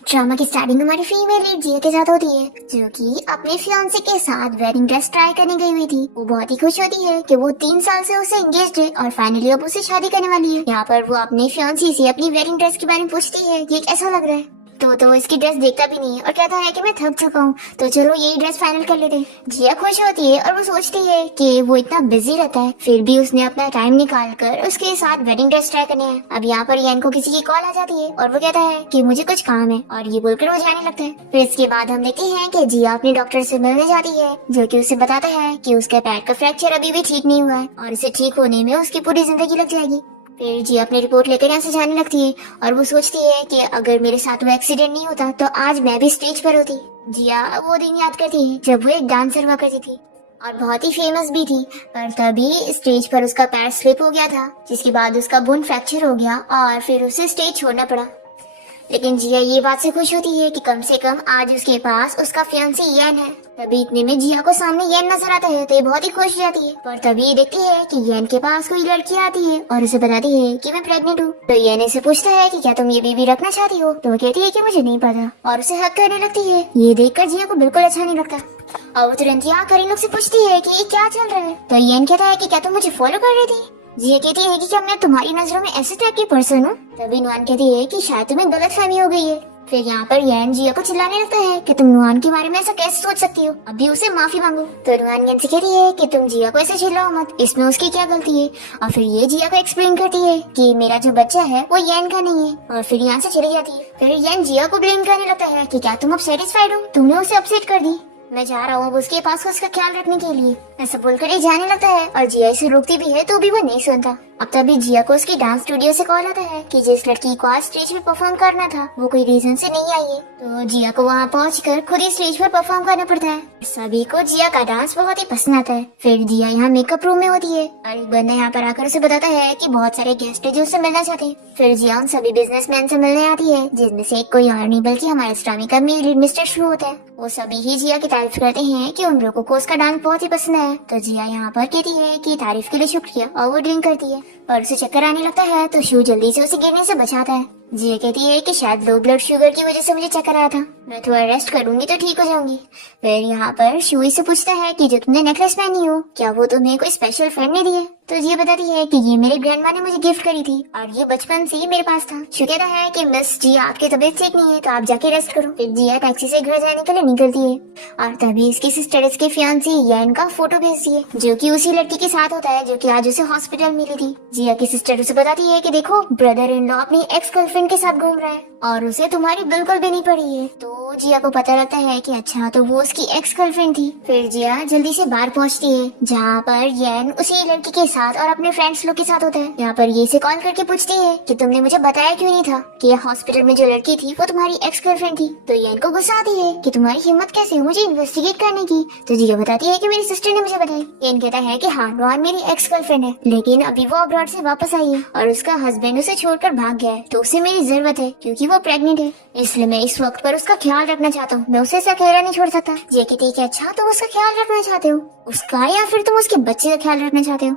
Drama की starting हमारी female lead जिया के साथ होती है, जो कि अपने फियांसे के साथ वेडिंग ड्रेस ट्राई करने गई हुई थी। वो बहुत ही खुश होती है कि वो 3 साल से उससे एंगेज्ड है और फाइनली अब उसे शादी करने वाली है। यहाँ पर वो अपने फियांसी से अपनी वेडिंग ड्रेस के बारे में पूछती है कि कैसा लग रहा है। तो इसकी ड्रेस देखता भी नहीं है और कहता है कि मैं थक चुका हूँ, तो चलो यही ड्रेस फाइनल कर लेते। जिया खुश होती है और वो सोचती है कि वो इतना बिजी रहता है, फिर भी उसने अपना टाइम निकाल कर उसके साथ वेडिंग ड्रेस ट्राई करने है। अब यहाँ पर यान को किसी की कॉल आ जाती है और वो कहता है कि मुझे कुछ काम है, और ये बोलकर वो जाने लगता है। फिर इसके बाद हम देखते हैं कि जिया अपने डॉक्टर से मिलने जाती है, जो कि उसे बताता है कि उसके पैर का फ्रैक्चर अभी भी ठीक नहीं हुआ है और इसे ठीक होने में उसकी पूरी जिंदगी लग जाएगी। फिर जिया अपनी रिपोर्ट लेकर यहाँ से जाने लगती है और वो सोचती है कि अगर मेरे साथ वो एक्सीडेंट नहीं होता तो आज मैं भी स्टेज पर होती। जिया वो दिन याद करती है जब वो एक डांसर हुआ करती थी और बहुत ही फेमस भी थी, पर तभी स्टेज पर उसका पैर स्लिप हो गया था, जिसके बाद उसका बोन फ्रैक्चर हो गया और फिर उसे स्टेज छोड़ना पड़ा। लेकिन जिया ये बात से खुश होती है कि कम से कम आज उसके पास उसका फियांसी येन है। तभी इतने में जिया को सामने येन नजर आता है तो ये बहुत ही खुश हो जाती है, पर तभी ये देखती है कि येन के पास कोई लड़की आती है और उसे बताती है कि मैं प्रेग्नेंट हूँ। तो येन से पूछता है कि क्या तुम ये बेबी रखना चाहती हो, तो वो कहती है कि मुझे नहीं पता और उसे हक करने लगती है। ये देखकर जिया को बिल्कुल अच्छा नहीं लगता और वो तुरंत यहाँ कर इन लोग से पूछती है कि ये क्या चल रहा है। तो येन कहता है कि क्या तुम मुझे फॉलो कर रही थी। जिया कहती है कि क्या मैं तुम्हारी नजरों में ऐसे टाइप की पर्सन हूँ। तभी नुआन कहती है कि शायद तुम्हें गलतफहमी हो गई है। फिर यहाँ पर येन जिया को चिल्लाने लगता है कि तुम नुआन के बारे में ऐसा कैसे सोच सकती हो, अभी उसे माफी मांगो। तो नुआन येन से कहती है कि तुम जिया को ऐसे चिल्लाओ मत, इसमें उसकी क्या गलती है। और फिर ये जिया को एक्सप्लेन करती है कि मेरा जो बच्चा है वो येन का नहीं है, और फिर यहाँ से चली जाती है। फिर येन जिया को ब्लेम करने लगता है कि क्या तुम अब सेटिस्फाइड हो, तुमने उसे अपसेट कर दी, मैं जा रहा हूँ अब उसके पास उसका ख्याल रखने के लिए। ऐसा बोलकर ये जाने लगता है और जिया इसे रोकती भी है तो भी वो नहीं सुनता। अब तभी जिया को उसकी डांस स्टूडियो से कॉल आता है कि जिस लड़की को आज स्टेज पे परफॉर्म करना था वो कोई रीजन से नहीं आई है। तो जिया को वहाँ पहुंचकर खुद ही स्टेज पर परफॉर्म करना पड़ता है। सभी को जिया का डांस बहुत ही पसंद आता है। फिर जिया यहाँ मेकअप रूम में होती है और एक बंदा यहाँ पर आकर उसे बताता है कि बहुत सारे गेस्ट है जो उससे मिलना चाहते हैं। फिर जिया उन सभी बिजनेसमैन से मिलने आती है, जिसमें से एक कोई और नहीं बल्कि हमारे इस्लामी का मेन लीड मिस्टर शू होता है। वो सभी ही जिया की तारीफ करते हैं कि उन लोगों को उसका डांस बहुत ही पसंद है। तो जिया यहाँ पर कहती है कि तारीफ के लिए शुक्रिया, और वो ड्रिंक करती है और उसे चक्कर आने लगता है। तो शू जल्दी से उसे गिरने से बचाता है। जिया कहती है कि शायद लो ब्लड शुगर की वजह से मुझे चक्कर आया था, मैं थोड़ा रेस्ट करूंगी तो ठीक हो जाऊंगी। फिर यहाँ पर शू से पूछता है कि जो तुमने नेकलेस पहनी हो क्या वो तुम्हें कोई स्पेशल फ्रेंड ने दी है। तो जिया बताती है कि ये मेरी ग्रैंडमा ने मुझे गिफ्ट करी थी और ये बचपन से ही मेरे पास था। शू कहता है कि मिस जिया आपकी तबीयत ठीक नहीं है तो आप जाके रेस्ट करो। फिर जिया टैक्सी से घर जाने के लिए निकलती है और तभी इसकी सिस्टर इसके फियांसी येन का फोटो भेजती है, जो कि उसी लड़की के साथ होता है जो कि आज उसे हॉस्पिटल मिली थी। जिया की सिस्टर उसे बताती है कि देखो ब्रदर इन लॉ अपनी एक्स गर्लफ्रेंड के साथ घूम रहा है और उसे तुम्हारी बिल्कुल भी नहीं पड़ी है। तो जिया को पता लगता है कि अच्छा तो वो उसकी एक्स गर्लफ्रेंड थी। फिर जिया जल्दी से बाहर पहुंचती है जहाँ पर येन उसी लड़की के साथ और अपने फ्रेंड्स लोग के साथ होता है। यहाँ पर ये से कॉल करके पूछती है कि तुमने मुझे बताया क्यों नहीं था कि हॉस्पिटल में जो लड़की थी वो तुम्हारी एक्स गर्लफ्रेंड थी। तो येन को गुस्सा आती है कि तुम्हारी हिम्मत कैसे हुई मुझे इन्वेस्टिगेट करने की। तो जिया बताती है कि मेरी सिस्टर ने मुझे बताई। येन कहता है कि हाँ नुआन मेरी एक्स गर्लफ्रेंड है, लेकिन अभी वो अब्रॉड से वापस आई है और उसका हस्बैंड उसे छोड़कर भाग गया है, तो उसे मेरी जरूरत है क्योंकि वो प्रेग्नेंट है, इसलिए मैं इस वक्त पर उसका ख्याल रखना चाहता हूँ। मैं उसे ऐसा अकेला नहीं छोड़ सकता। ये कहती है कि अच्छा तुम उसका ख्याल रखना चाहते हो उसका, या फिर तुम उसके बच्चे का ख्याल रखना चाहते हो।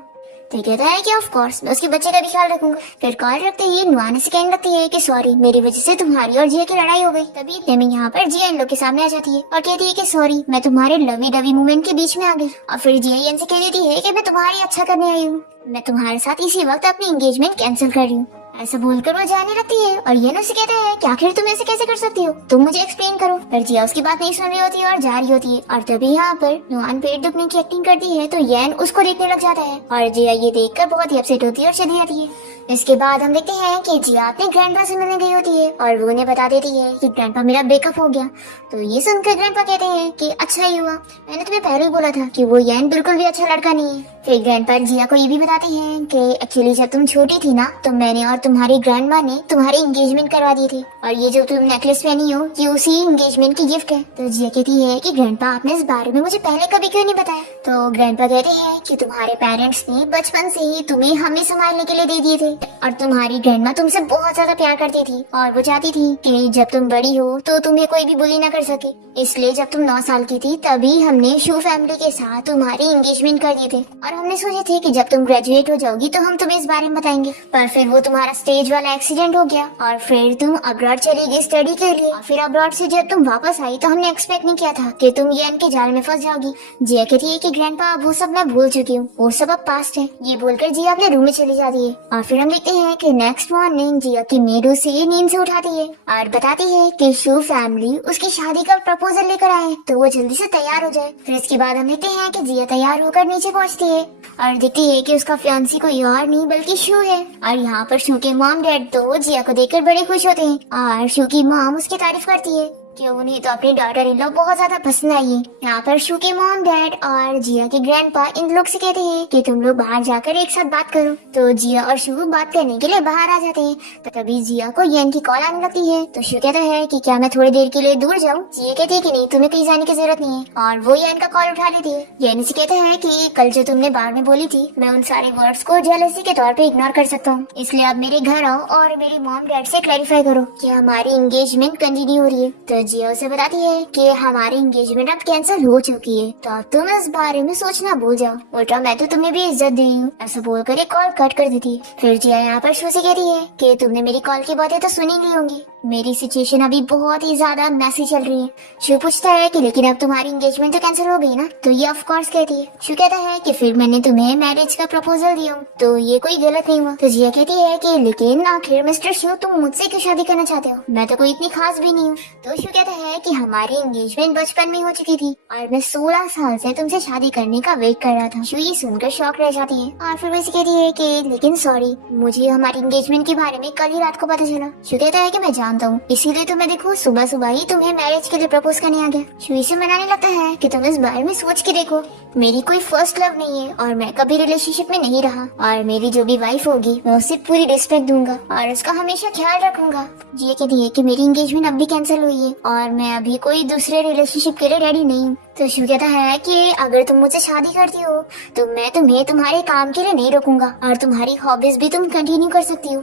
तो कहता है कि ऑफ कोर्स मैं उसके बच्चे का भी ख्याल रखूंगा। फिर कॉल रखते ही नुआन से कहने लगती है कि सॉरी मेरी वजह से तुम्हारी और जिया की लड़ाई हो गई। तभी इतने में यहाँ पर जिया इन लोग के सामने आ जाती है और कहती है कि सॉरी मैं तुम्हारे लवी डवी मूवमेंट के बीच में आ गई। और फिर जिया इनसे कह देती है कि मैं तुम्हारी अच्छा करने आई हूँ, मैं तुम्हारे साथ इसी वक्त अपनी एंगेजमेंट कैंसिल कर रही हूँ। ऐसा बोलकर वो जाने लगती है और ये उसे कहता है कि आखिर तुम ऐसे कैसे कर सकती हो, तुम मुझे एक्सप्लेन करो। पर जिया उसकी बात नहीं सुन रही होती है और जा रही होती है। और तभी यहाँ पर नुआन पेट दुखने की एक्टिंग करती है तो येन उसको देखने लग जाता है और जिया ये देखकर बहुत ही अपसेट होती है और चली जाती है। इसके बाद हम देखते हैं कि जिया अपने ग्रैंडपा से मिलने गई होती है और वो उन्हें बता देती है कि ग्रैंडपा मेरा ब्रेकअप हो गया। तो ये सुनकर ग्रैंडपा कहते हैं कि अच्छा ही हुआ, मैंने तुम्हें पहले ही बोला था कि वो येन बिल्कुल भी अच्छा लड़का नहीं है। फिर ग्रैंडपा जिया को ये भी बताते हैं कि एक्चुअली जब तुम छोटी थी ना तो मैंने और तुम्हारी ग्रैंडमा ने तुम्हारी एंगेजमेंट करवा दी थी और ये जो तुम नेकलेस पहनी हो ये उसी एंगेजमेंट की गिफ्ट है। तो जिया कहती है कि ग्रैंडपा आपने इस बारे में मुझे पहले कभी क्यों नहीं बताया। तो ग्रैंडपा कहते हैं कि तुम्हारे पेरेंट्स ने बचपन से ही तुम्हें हमें संभालने के लिए दे दिए थे और तुम्हारी ग्रैंडमा तुमसे बहुत ज्यादा प्यार करती थी और वो चाहती थी कि जब तुम बड़ी हो तो तुम्हें कोई भी बुली ना कर सके। इसलिए जब तुम 9 साल की थी तभी हमने शू फैमिली के साथ तुम्हारी एंगेजमेंट कर दिए थे और हमने सोचे थे कि जब तुम ग्रेजुएट हो जाओगी तो हम तुम्हें इस बारे में बताएंगे। पर फिर वो तुम्हारा स्टेज वाला एक्सीडेंट हो गया और फिर तुम अब्रॉड चली गई स्टडी के लिए। और फिर अब्रॉड से जब तुम वापस आई तो हमने एक्सपेक्ट नहीं किया था कि तुम ये के जाल में फंस जाओगी। जिया कहती है कि ग्रैंडपा वो सब मैं भूल चुकी हूँ, वो सब अब पास्ट है। ये बोलकर जिया अपने रूम में चली जाती है और फिर हम देखते हैं कि नेक्स्ट मॉर्निंग जिया की मेड उसे नींद से उठाती है और बताती है कि शू फैमिली उसकी शादी का प्रपोजल लेकर आए तो वो जल्दी से तैयार हो जाए। फिर इसके बाद हम देखते हैं कि जिया तैयार होकर नीचे पहुंचती है और देखती है कि उसका फियांसी कोई और नहीं बल्कि शू है। और यहाँ पर शू के मॉम डैड तो जिया को देखकर बड़े खुश होते हैं और शू की मॉम उसकी तारीफ करती है कि उन्हें तो अपनी डॉटर इन लॉ बहुत ज्यादा पसंद आई है। यहाँ पर शू के मॉम डैड और जिया के ग्रैंडपा इन लोग से कहते हैं कि तुम लोग बाहर जाकर एक साथ बात करो। तो जिया और शू बात करने के लिए बाहर आ जाते हैं। तो तभी जिया को येन की कॉल आने लगती है तो शू कहता है कि क्या मैं थोड़ी देर के लिए दूर जाऊँ। जिया कहती है कि नहीं, तुम्हें कहीं जाने की जरूरत नहीं है और वो येन का कॉल उठा लेती है। येन से कहता है कि कल जो तुमने बार में बोली थी मैं उन सारे वर्ड्स को जेलसी के तौर पे इग्नोर कर सकता हूँ, इसलिए अब मेरे घर आओ और मेरी मॉम डैड से क्लैरिफाई करो कि हमारी एंगेजमेंट कंटिन्यू हो रही है। तो जिया उसे बताती है कि हमारी एंगेजमेंट अब कैंसिल हो चुकी है तो अब तुम इस बारे में सोचना भूल जाओ, उल्टा मैं तो तुम्हें भी इज्जत दे रही हूँ। ऐसा बोलकर एक कॉल कट कर देती है। फिर जिया यहाँ पर शू से कहती है कि तुमने मेरी कॉल की बातें तो सुनी ली होंगी, मेरी सिचुएशन अभी बहुत ही ज्यादा मैसी चल रही है। शू पूछता है कि लेकिन अब तुम्हारी एंगेजमेंट तो कैंसिल हो गई ना। तो ये ऑफ कोर्स कहती है। शू कहता है कि फिर मैंने तुम्हें मैरिज का प्रपोजल दिया तो ये कोई गलत नहीं हुआ। तो जिया कहती है कि लेकिन आखिर मिस्टर शू तुम मुझसे क्यों शादी करना चाहते हो, मैं तो कोई इतनी खास भी नहीं हूँ। तो शू कहता है कि हमारी एंगेजमेंट बचपन में हो चुकी थी और मैं 16 साल से तुमसे शादी करने का वेट कर रहा था। शू ये सुनकर शॉक रह जाती है और फिर वैसे कहती है कि लेकिन सॉरी, मुझे हमारी एंगेजमेंट के बारे में कल ही रात को पता चला। शू कहता है कि मैं जानता हूँ, इसीलिए तो मैं देखो सुबह सुबह ही तुम्हें मैरिज के लिए प्रपोज करने आ गया। शू इसे मनाने लगता है कि तुम इस बारे में सोच के देखो, मेरी कोई फर्स्ट लव नहीं है और मैं कभी रिलेशनशिप में नहीं रहा और मेरी जो भी वाइफ होगी मैं उसे पूरी रिस्पेक्ट दूंगा और उसका हमेशा ख्याल रखूंगा। ये कहती है कि मेरी एंगेजमेंट अब भी कैंसिल हुई है और मैं अभी कोई दूसरे रिलेशनशिप के लिए रेडी नहीं हूँ। तो शू कहता है कि अगर तुम मुझसे शादी करती हो तो मैं तुम्हें तुम्हारे काम के लिए नहीं रोकूंगा और तुम्हारी हॉबीज भी तुम कंटिन्यू कर सकती हो,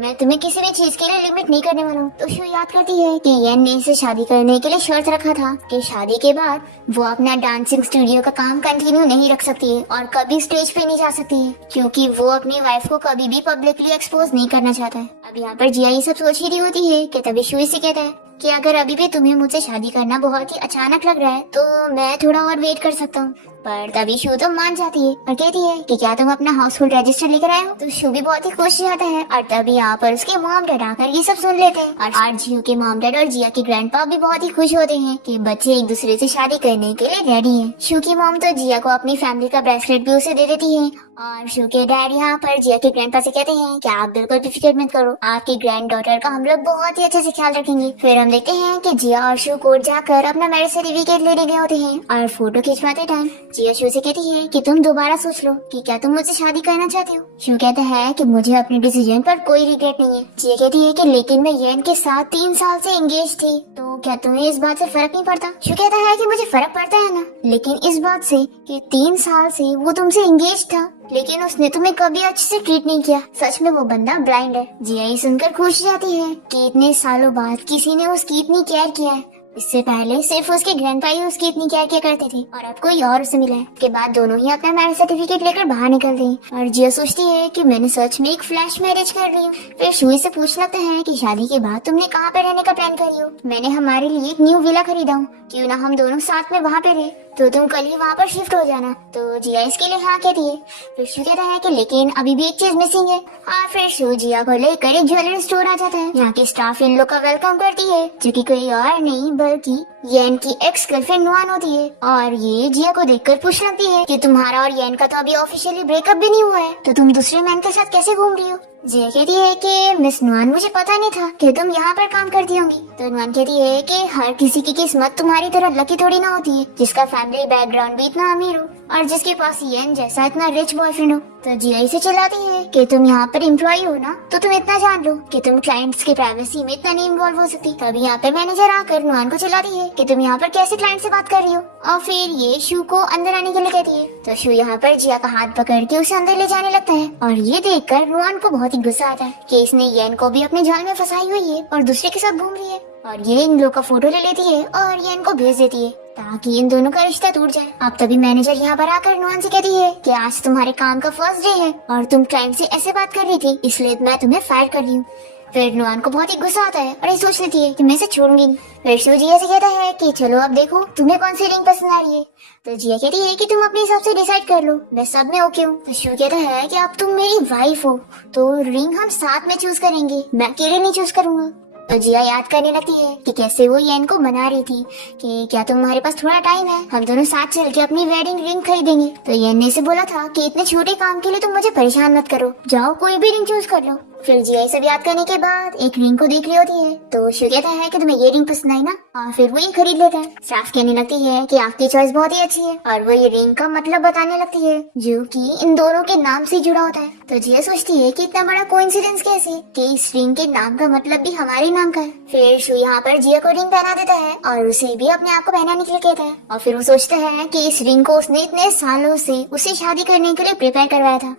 मैं तुम्हें किसी भी चीज के लिए लिमिट नहीं करने वाला हूँ। तो शू याद करती है कि येन ने इसे शादी करने के लिए शर्त रखा था कि शादी के बाद वो अपना डांसिंग स्टूडियो का काम कंटिन्यू नहीं रख सकती है और कभी स्टेज पे नहीं जा सकती है क्योंकि वो अपनी वाइफ को कभी भी पब्लिकली एक्सपोज नहीं करना चाहता है। अब यहाँ पर जिया ये सब सोच ही रही होती है कि तभी शू इसे कहता है कि अगर अभी भी तुम्हें मुझसे शादी करना बहुत ही अचानक लग रहा है तो मैं थोड़ा और वेट कर सकता हूँ। पर तभी शू तो मान जाती है और कहती है कि क्या तुम अपना हाउस होल्ड रजिस्टर लेकर आए हो। तो शू भी बहुत ही खुश जाता है और तभी यहाँ पर उसके मॉम डैड आकर ये सब सुन लेते हैं और जियो के मॉम डैड और जिया के ग्रैंडपा भी बहुत ही खुश होते हैं कि बच्चे एक दूसरे से शादी करने के लिए रेडी हैं। शू की मॉम तो जिया को अपनी फैमिली का ब्रेसलेट भी उसे दे देती है और शू के डैड यहाँ पर जिया के ग्रैंडपा से कहते हैं कि आप बिल्कुल भी फिक्र मत करो, आपकी ग्रैंड डॉटर का हम लोग बहुत ही अच्छे से ख्याल रखेंगे। फिर हम देखते हैं कि जिया और शू कोर्ट जाकर अपना मैरिज सर्टिफिकेट लेने गए होते हैं और फोटो खिंचवाते टाइम जिया शू से कहती है कि तुम दोबारा सोच लो कि क्या तुम मुझसे शादी करना चाहते हो। शू कहता है कि मुझे अपने डिसीजन पर कोई रिग्रेट नहीं है। जिया कहती है कि लेकिन मैं येन के साथ 3 साल से एंगेज थी तो क्या तुम्हें इस बात से फर्क नहीं पड़ता। शू कहता है कि मुझे फर्क पड़ता है ना, लेकिन इस बात से कि 3 साल से वो तुमसे एंगेज था लेकिन उसने तुम्हें कभी अच्छे से ट्रीट नहीं किया, सच में वो बंदा ब्लाइंड है। जिया ये सुनकर खुश जाती है कि इतने सालों बाद किसी ने उसकी इतनी केयर किया है। इससे पहले सिर्फ उसके ग्रैंडपा ही उसकी इतनी केयर किया करते थे और अब कोई और उसे मिला है। के बाद दोनों ही अपना मैरिज सर्टिफिकेट लेकर बाहर निकल गई और जिया सोचती है कि मैंने सच में एक फ्लैश मैरिज कर ली हूँ। फिर शू से पूछ लगता है कि शादी के बाद तुमने कहाँ पे रहने का प्लान करी हो। मैंने हमारे लिए एक न्यू विला खरीदा हूँ, क्यों ना हम दोनों साथ में वहाँ पे रहे, तो तुम कल ही वहाँ पर शिफ्ट हो जाना। तो जिया इसके लिए हाँ कहती है। फिर शू कहता है कि लेकिन अभी भी एक चीज मिसिंग है। और फिर शू जिया को लेकर एक ज्वेलरी स्टोर आ जाता है। यहाँ की स्टाफ इन लोग का वेलकम करती है जो कि कोई और नहीं बल्कि येन की एक्स गर्लफ्रेंड नुआन होती है और ये जिया को देखकर पूछ लगती है कि तुम्हारा और येन का तो अभी ऑफिशियली ब्रेकअप भी नहीं हुआ है, तो तुम दूसरे मैन के साथ कैसे घूम रही हो। जिया कहती है कि मिस नुआन मुझे पता नहीं था कि तुम यहाँ पर काम करती होंगी। तो नुआन कहती है कि हर किसी की किस्मत तुम्हारी तरह लकी थोड़ी ना होती है जिसका फैमिली बैकग्राउंड भी इतना अमीर हो और जिसके पास येन जैसा इतना रिच बॉयफ्रेंड हो। तो जिया इसे चिल्लाती है कि तुम यहाँ पर एम्प्लॉय हो ना, तो तुम इतना जान लो कि तुम क्लाइंट्स की प्राइवेसी में इतना नहीं इन्वॉल्व हो सकती। तभी यहाँ पर मैनेजर आकर नुआन को चिल्लाती है कि तुम यहाँ पर कैसे क्लाइंट से बात कर रही हो, और फिर ये शू को अंदर आने के लिए कहती है। तो शू यहाँ पर जिया का हाथ पकड़ के उसे अंदर ले जाने लगता है, और ये देखकर नुआन को बहुत ही गुस्सा आता है कि इसने येन को भी अपने जाल में फंसाई हुई है और दूसरे के साथ घूम रही है। और ये इन लोग का फोटो ले लेती है और येन को भेज देती है ताकि इन दोनों का रिश्ता टूट जाए। अब तभी मैनेजर यहाँ पर आकर नुआन से कहती है कि आज तुम्हारे काम का फर्स्ट डे है और तुम क्लाइंट से ऐसे बात कर रही थी, इसलिए मैं तुम्हें फायर कर रही हूँ। फिर नुआन को बहुत ही गुस्सा आता है और ये सोच लेती है कि मैं इसे छोड़ूंगी नहीं। फिर शू जिया से कहता है कि चलो अब देखो तुम्हें कौन सी रिंग पसंद आ रही है। तो जिया कहती है कि तुम अपने हिसाब से डिसाइड कर लो, मैं सब में ओके हूँ। तो शू कहता है कि अब तुम मेरी वाइफ हो तो रिंग हम साथ में चूज करेंगे, मैं अकेले नहीं चूज करूंगा। तो जिया याद करने लगती है कि कैसे वो येन को मना रही थी कि क्या तुम्हारे पास थोड़ा टाइम है, हम दोनों साथ चल के अपनी वेडिंग रिंग खरीदेंगे। तो येन ने इसे बोला था कि इतने छोटे काम के लिए तुम मुझे परेशान मत करो, जाओ कोई भी रिंग चूज कर लो। फिर जिया सब याद करने के बाद एक रिंग को देख रही होती है। तो शू कहता है कि तुम्हें ये रिंग पसंद आई ना, और फिर वो ये खरीद लेता है। साफ कहने लगती है कि आपकी चॉइस बहुत ही अच्छी है, और वो ये रिंग का मतलब बताने लगती है जो कि इन दोनों के नाम से जुड़ा होता है। तो जिया सोचती है कि इतना बड़ा कोइंसिडेंस कैसे कि इस रिंग के नाम का मतलब भी हमारे नाम का है। फिर शू यहाँ पर जिया को रिंग पहना देता है और उसे भी अपने आप को पहनाने के लिए कहता है, और फिर वो सोचता है कि इस रिंग को उसने इतने सालों से उसे शादी करने के लिए प्रिपेयर करवाया था।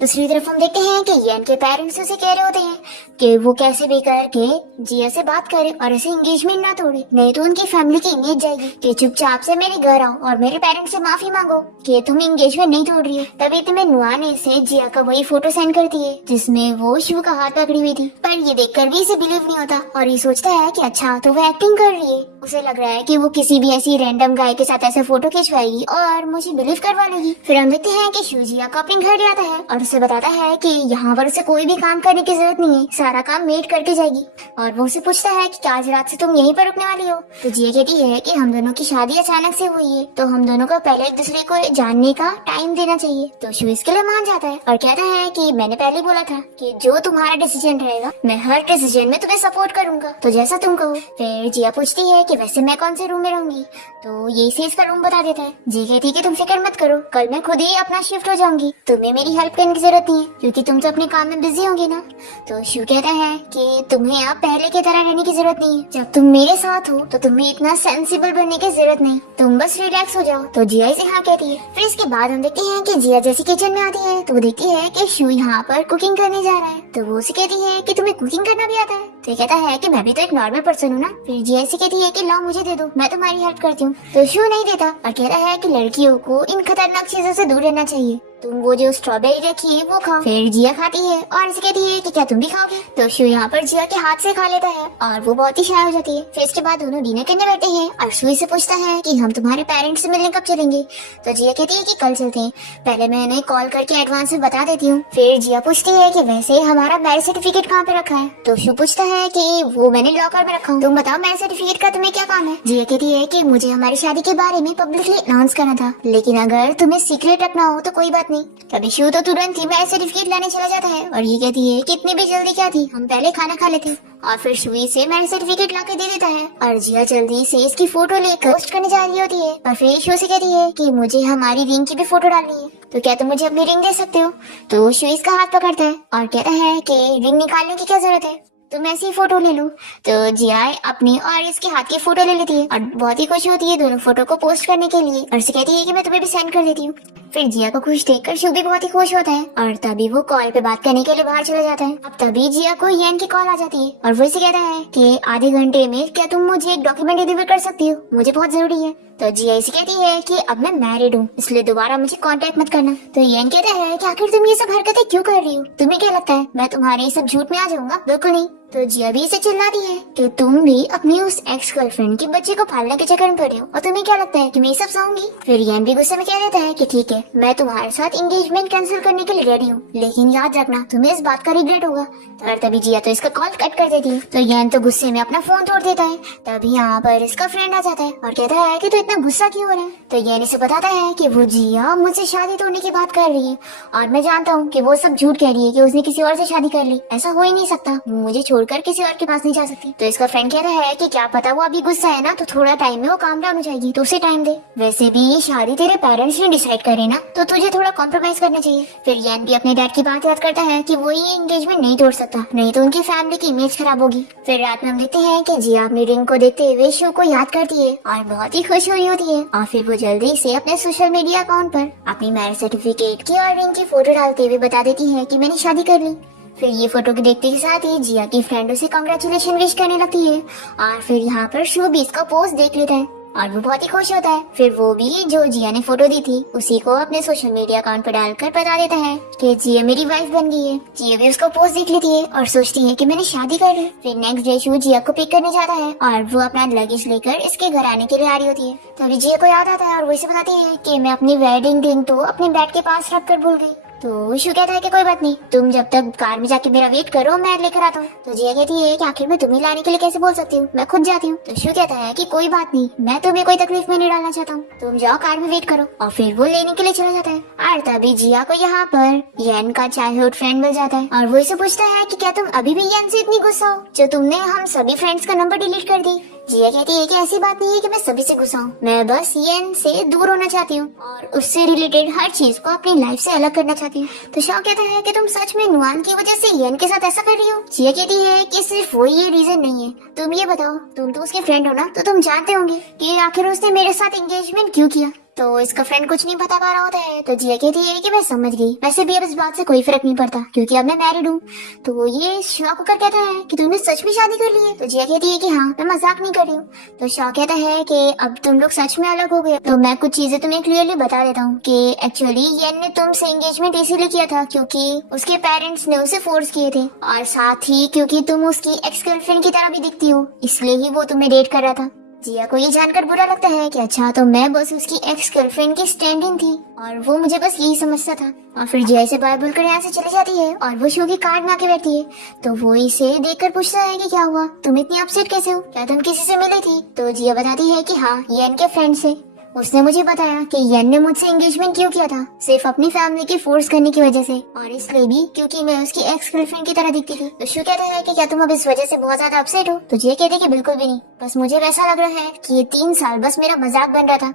दूसरी तरफ हम देखते हैं कि येन के पेरेंट्स उसे कह रहे होते हैं कि वो कैसे भी करके जिया से बात करे और ऐसे एंगेजमेंट ना तोड़े, नहीं तो उनकी फैमिली की इमेज जाएगी। कि चुपचाप से मेरे घर आओ और मेरे पेरेंट्स से माफी मांगो कि तुम एंगेजमेंट नहीं तोड़ रही हो। तभी तुम्हें नुआन से जिया का वही फोटो सेंड करती है जिसमें वो शू का हाथ पकड़ी हुई थी। पर ये देखकर भी इसे बिलीव नहीं होता और ये सोचता है कि अच्छा तो वो एक्टिंग कर रही है। उसे लग रहा है कि वो किसी भी ऐसी रैंडम गाय के साथ ऐसे फोटो खिंचवाएगी और मुझे बिलीव करवा लेगी। फिर हम देखते हैं कि शू जिया को अपने घर जाता है और उसे बताता है कि यहाँ पर उसे कोई भी काम करने की जरूरत नहीं है, सारा काम मेड करके जाएगी। और वो उसे पूछता है कि क्या आज रात से तुम यहीं पर रुकने वाली हो। तो जिया कहती है कि हम दोनों की शादी अचानक से हुई है तो हम दोनों को पहले एक दूसरे को जानने का टाइम देना चाहिए। तो शू इसके लिए मान जाता है और कहता है कि मैंने पहले बोला था कि जो तुम्हारा डिसीजन रहेगा मैं हर डिसीजन में तुम्हें सपोर्ट करूंगा, तो जैसा तुम कहो। फिर जिया पूछती है कि वैसे मैं कौन से रूम में रहूंगी, तो ये से इसका रूम बता देता है। जी कहती है कि तुम फिक्र मत करो, कल मैं खुद ही अपना शिफ्ट हो जाऊंगी, तुम्हें मेरी हेल्प करने की जरूरत नहीं है क्योंकि तुम तो अपने काम में बिजी होंगी ना। तो शू कहता है कि तुम्हें अब पहले की तरह रहने की जरूरत नहीं है, जब तुम मेरे साथ हो तो तुम्हें इतना सेंसिबल बनने की जरूरत नहीं, तुम बस रिलैक्स हो जाओ। तो जिया इसे हाँ कहती है। फिर इसके बाद हम देखते हैं कि जिया जैसे किचन में आती है तो वो देखती है कि शू यहाँ पर कुकिंग करने जा रहा है। तो वो उसे कहती है कि तुम्हें कुकिंग करना भी आता है। तो ये कहता है कि मैं भी तो एक नॉर्मल पर्सन हूँ ना। फिर जिया इसे कहती है कि लाओ मुझे दे दो, मैं तुम्हारी हेल्प करती हूँ। तो शू नहीं देता और कह रहा है कि लड़कियों को इन खतरनाक चीजों से दूर रहना चाहिए, तुम वो जो स्ट्रॉबेरी रखी है वो खाओ। फिर जिया खाती है और इसे कहती है कि क्या तुम भी खाओगे। तो शू यहाँ पर जिया के हाथ से खा लेता है और वो बहुत ही शाय हो जाती है। फिर इसके बाद दोनों डिनर करने बैठते हैं और शू इसे पूछता है कि हम तुम्हारे पेरेंट्स से मिलने कब चलेंगे। तो जिया कहती है कि कल चलते हैं, पहले मैं उन्हें कॉल करके एडवांस में बता देती हूँ। फिर जिया पूछती है कि वैसे हमारा मैरिज सर्टिफिकेट कहाँ पे रखा है। तो शू पूछता है कि वो मैंने लॉकर में रखा हूँ, तुम बताओ मैरिज सर्टिफिकेट का तुम्हें क्या काम है। जिया कहती है कि मुझे हमारी शादी के बारे में पब्लिकली अनाउंस करना था, लेकिन अगर तुम्हें सीक्रेट रखना हो तो कोई बात नहीं। तभी शू तो तुरंत ही मैरिज सर्टिफिकेट लाने चला जाता है और ये कहती है कि इतनी भी जल्दी क्या थी, हम पहले खाना खा लेते। और फिर शू से मैरिज सर्टिफिकेट लाके दे देता है और जिया जल्दी से इसकी फोटो लेकर पोस्ट करने जा रही होती है। और फिर शू से कहती है कि मुझे हमारी रिंग की भी फोटो डालनी है, तो क्या तुम मुझे अपनी रिंग दे सकते हो। तो शू इसका हाथ पकड़ता है और कहता है कि रिंग निकालने की क्या जरूरत है, तुम ऐसी फोटो ले लो। तो जिया अपनी और इसके हाथ की फोटो ले लेती है और बहुत ही खुश होती है दोनों फोटो को पोस्ट करने के लिए और उसे कहती है कि मैं तुम्हें भी सेंड कर देती हूँ। फिर जिया को खुश देखकर शू भी बहुत ही खुश होता है और तभी वो कॉल पे बात करने के लिए बाहर चला जाता है। अब तभी जिया को येन की कॉल आ जाती है और वो इसे कहता है कि आधे घंटे में क्या तुम मुझे एक डॉक्यूमेंट डिलीवर कर सकती हो, मुझे बहुत जरूरी है। तो जिया इसे कहती है कि अब मैं मैरिड हूँ इसलिए दोबारा मुझे कांटेक्ट मत करना। तो येन कहता है कि आखिर तुम ये सब हरकतें क्यों कर रही हो, तुम्हें क्या लगता है मैं तुम्हारे सब झूठ में आ जाऊंगा, बिल्कुल नहीं। तो जिया भी इसे चिल्लाती है कि तुम भी अपनी उस एक्स गर्लफ्रेंड के बच्चे को पालने के चक्कर में पड़े हो और तुम्हें क्या लगता है कि मैं ये सब सहूंगी। फिर येन भी गुस्से में कह देता है कि ठीक है मैं तुम्हारे साथ एंगेजमेंट कैंसिल करने के लिए रेडी हूँ, लेकिन याद रखना तुम्हें इस बात का रिग्रेट होगा। और तभी जिया तो इसका कॉल कट कर देती है। तो येन तो गुस्से में अपना फोन तोड़ देता है। तभी यहाँ पर इसका फ्रेंड आ जाता है और कहता है कि तू इतना गुस्सा क्यों हो रहा है। तो येन इसे बताता है कि वो जिया मुझसे शादी तोड़ने की बात कर रही है और मैं जानता हूँ कि वो सब झूठ कह रही है कि उसने किसी और से शादी कर ली, ऐसा हो ही नहीं सकता, मुझे छोड़ छोड़कर किसी और के पास नहीं जा सकती। तो इसका फ्रेंड कह रहा है कि क्या पता वो अभी गुस्सा है ना, तो थोड़ा टाइम में वो काम डाउन हो जाएगी, तो उसे टाइम दे। वैसे भी शादी तेरे पेरेंट्स ने डिसाइड करे ना, तो तुझे थोड़ा कॉम्प्रोमाइज करना चाहिए। फिर यान भी अपने डैड की बात याद करता है कि वो ये एंगेजमेंट नहीं तोड़ सकता, नहीं तो उनकी फैमिली की इमेज खराब होगी। फिर रात में हम देखते हैं कि जिया अपनी रिंग को देखते हुए शिव को याद करती है और बहुत ही खुश हुई होती है, और फिर वो जल्दी से अपने सोशल मीडिया अकाउंट पर अपनी मैरिज सर्टिफिकेट की और रिंग की फोटो डालते हुए बता देती है कि मैंने शादी कर ली। फिर ये फोटो को देखते के साथ ही जिया की फ्रेंड उसे कांग्रेचुलेशन विश करने लगती है, और फिर यहाँ पर शिव भी इसका पोस्ट देख लेता है और वो बहुत ही खुश होता है। फिर वो भी जो जिया ने फोटो दी थी उसी को अपने सोशल मीडिया अकाउंट पर डालकर बता देता है कि जिया मेरी वाइफ बन गई है। जिया भी उसको पोस्ट देख लेती है और सोचती है कि मैंने शादी कर ली। फिर नेक्स्ट डे शिव जिया को पिक करने जाता है और वो अपना लगेज लेकर इसके घर आने के लिए आ रही होती है। तभी जिया को याद आता है और वो इसे बताती है कि मैं अपनी वेडिंग रिंग तो अपने बेड के पास रख कर भूल गई। तो शिव कहता है कि कोई बात नहीं, तुम जब तक कार में जाके मेरा वेट करो, मैं लेकर आता हूँ। तो जिया कहती है कि आखिर में तुम्हें लाने के लिए कैसे बोल सकती हूँ, मैं खुद जाती हूँ। तो शिव कहता है कि कोई बात नहीं, मैं तुम्हें कोई तकलीफ में नहीं डालना चाहता हूँ, तुम जाओ कार में वेट करो। और फिर वो लेने के लिए चला जाता है और तभी जिया को यहाँ पर यन का चाइल्डहुड फ्रेंड मिल जाता है और वो इसे पूछता है कि क्या तुम अभी भी यन से इतनी गुस्सा हो जो तुमने हम सभी फ्रेंड्स का नंबर डिलीट कर दी। जिया कहती है कि ऐसी बात नहीं है कि मैं सभी से गुस्सा हूँ, मैं बस येन से दूर होना चाहती हूँ और उससे रिलेटेड हर चीज को अपनी लाइफ से अलग करना चाहती हूँ। तो शॉ कहता है कि तुम सच में नुआन की वजह से येन के साथ ऐसा कर रही हो। जिया कहती है कि सिर्फ वो ये रीजन नहीं है, तुम ये बताओ, तुम तो उसके फ्रेंड हो ना, तो तुम जानते होंगे कि आखिर उसने मेरे साथ एंगेजमेंट क्यों किया। तो इसका फ्रेंड कुछ नहीं बता पा रहा होता है। तो जिया कहती है कि मैं समझ गई, वैसे भी अब इस बात से कोई फर्क नहीं पड़ता क्योंकि अब मैं मैरिड हूँ। तो ये शॉक होकर कहता है कि तुमने सच में शादी कर ली है। तो जिया कहती है कि हाँ, मैं मजाक नहीं कर रही हूँ। तो शॉक कहता है कि अब तुम लोग सच में अलग हो गए। तो मैं कुछ चीजें तुम्हें क्लियरली बता देता हूँ कि एक्चुअली येन ने तुमसे एंगेजमेंट इसीलिए किया था क्योंकि उसके पेरेंट्स ने उसे फोर्स किए थे, और साथ ही क्योंकि तुम उसकी एक्स गर्लफ्रेंड की तरह भी दिखती हो, इसलिए ही वो तुम्हें डेट कर रहा था। जिया को ये जानकर बुरा लगता है कि अच्छा, तो मैं बस उसकी एक्स गर्लफ्रेंड की स्टैंड इन थी और वो मुझे बस यही समझता था। और फिर जिया से बाय बोलकर यहाँ से चली जाती है और वो शो की कार में आके बैठती है। तो वो इसे देखकर पूछता है कि क्या हुआ, तुम इतनी अपसेट कैसे हो, क्या तुम किसी से मिली थी। तो जिया बताती है कि हाँ, येन के फ्रेंड से। उसने मुझे बताया कि येन ने मुझसे एंगेजमेंट क्यों किया था, सिर्फ अपनी फैमिली की फोर्स करने की वजह से, और इसलिए भी क्योंकि मैं उसकी एक्स गर्लफ्रेंड की तरह दिखती थी। तो शू कहता है कि क्या तुम अब इस वजह से बहुत ज्यादा अपसेट हो। तो जिया कहते कि बिल्कुल भी नहीं, बस मुझे वैसा लग रहा है कि ये 3 साल बस मेरा मजाक बन रहा था।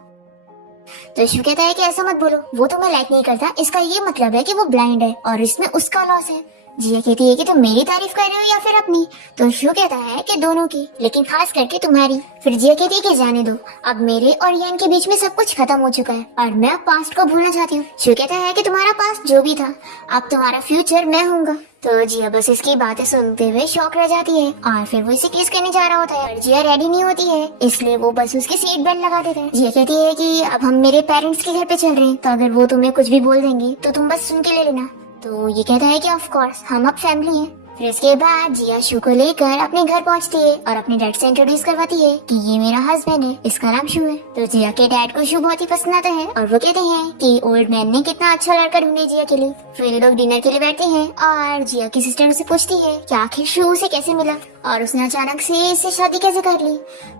तो शू कहता है कि ऐसा मत बोलो, वो तुम्हें लाइक नहीं करता, इसका ये मतलब है कि वो ब्लाइंड है और इसमें उसका लॉस है। जिया कहती है कि तुम मेरी तारीफ कर रहे हो या फिर अपनी। तो शू कहता है कि दोनों की, लेकिन खास करके तुम्हारी। फिर जिया कहती है कि जाने दो, अब मेरे और येन के बीच में सब कुछ खत्म हो चुका है और मैं अब पास्ट को भूलना चाहती हूँ। शू कहता है कि तुम्हारा पास्ट जो भी था, अब तुम्हारा फ्यूचर मैं हूँगा। तो जिया बस इसकी बातें सुनते हुए शॉक रह जाती है और फिर वो इसे किस करने जा रहा होता है और जिया रेडी नहीं होती है, इसलिए वो बस उसकी सीट बेल्ट लगा देता है। जिया कहती है कि अब हम मेरे पेरेंट्स के घर पे चल रहे हैं, तो अगर वो तुम्हें कुछ भी बोल देंगे तो तुम बस सुन के ले लेना। तो ये कहता है कि ऑफ कोर्स, हम अब फैमिली हैं। फिर इसके बाद जिया शू को लेकर अपने घर पहुंचती है और अपने डैड से इंट्रोड्यूस करवाती है कि ये मेरा हस्बैंड है, इसका नाम शू है। तो जिया के डैड को शू बहुत ही पसंद आता है और वो कहते हैं कि ओल्ड मैन ने कितना अच्छा लड़का ढूंढे जिया के लिए। फिर लोग डिनर के लिए बैठते हैं और जिया की सिस्टर उसे पूछती है कि आखिर शू उसे कैसे मिला और उसने अचानक से इससे शादी कैसे कर ली।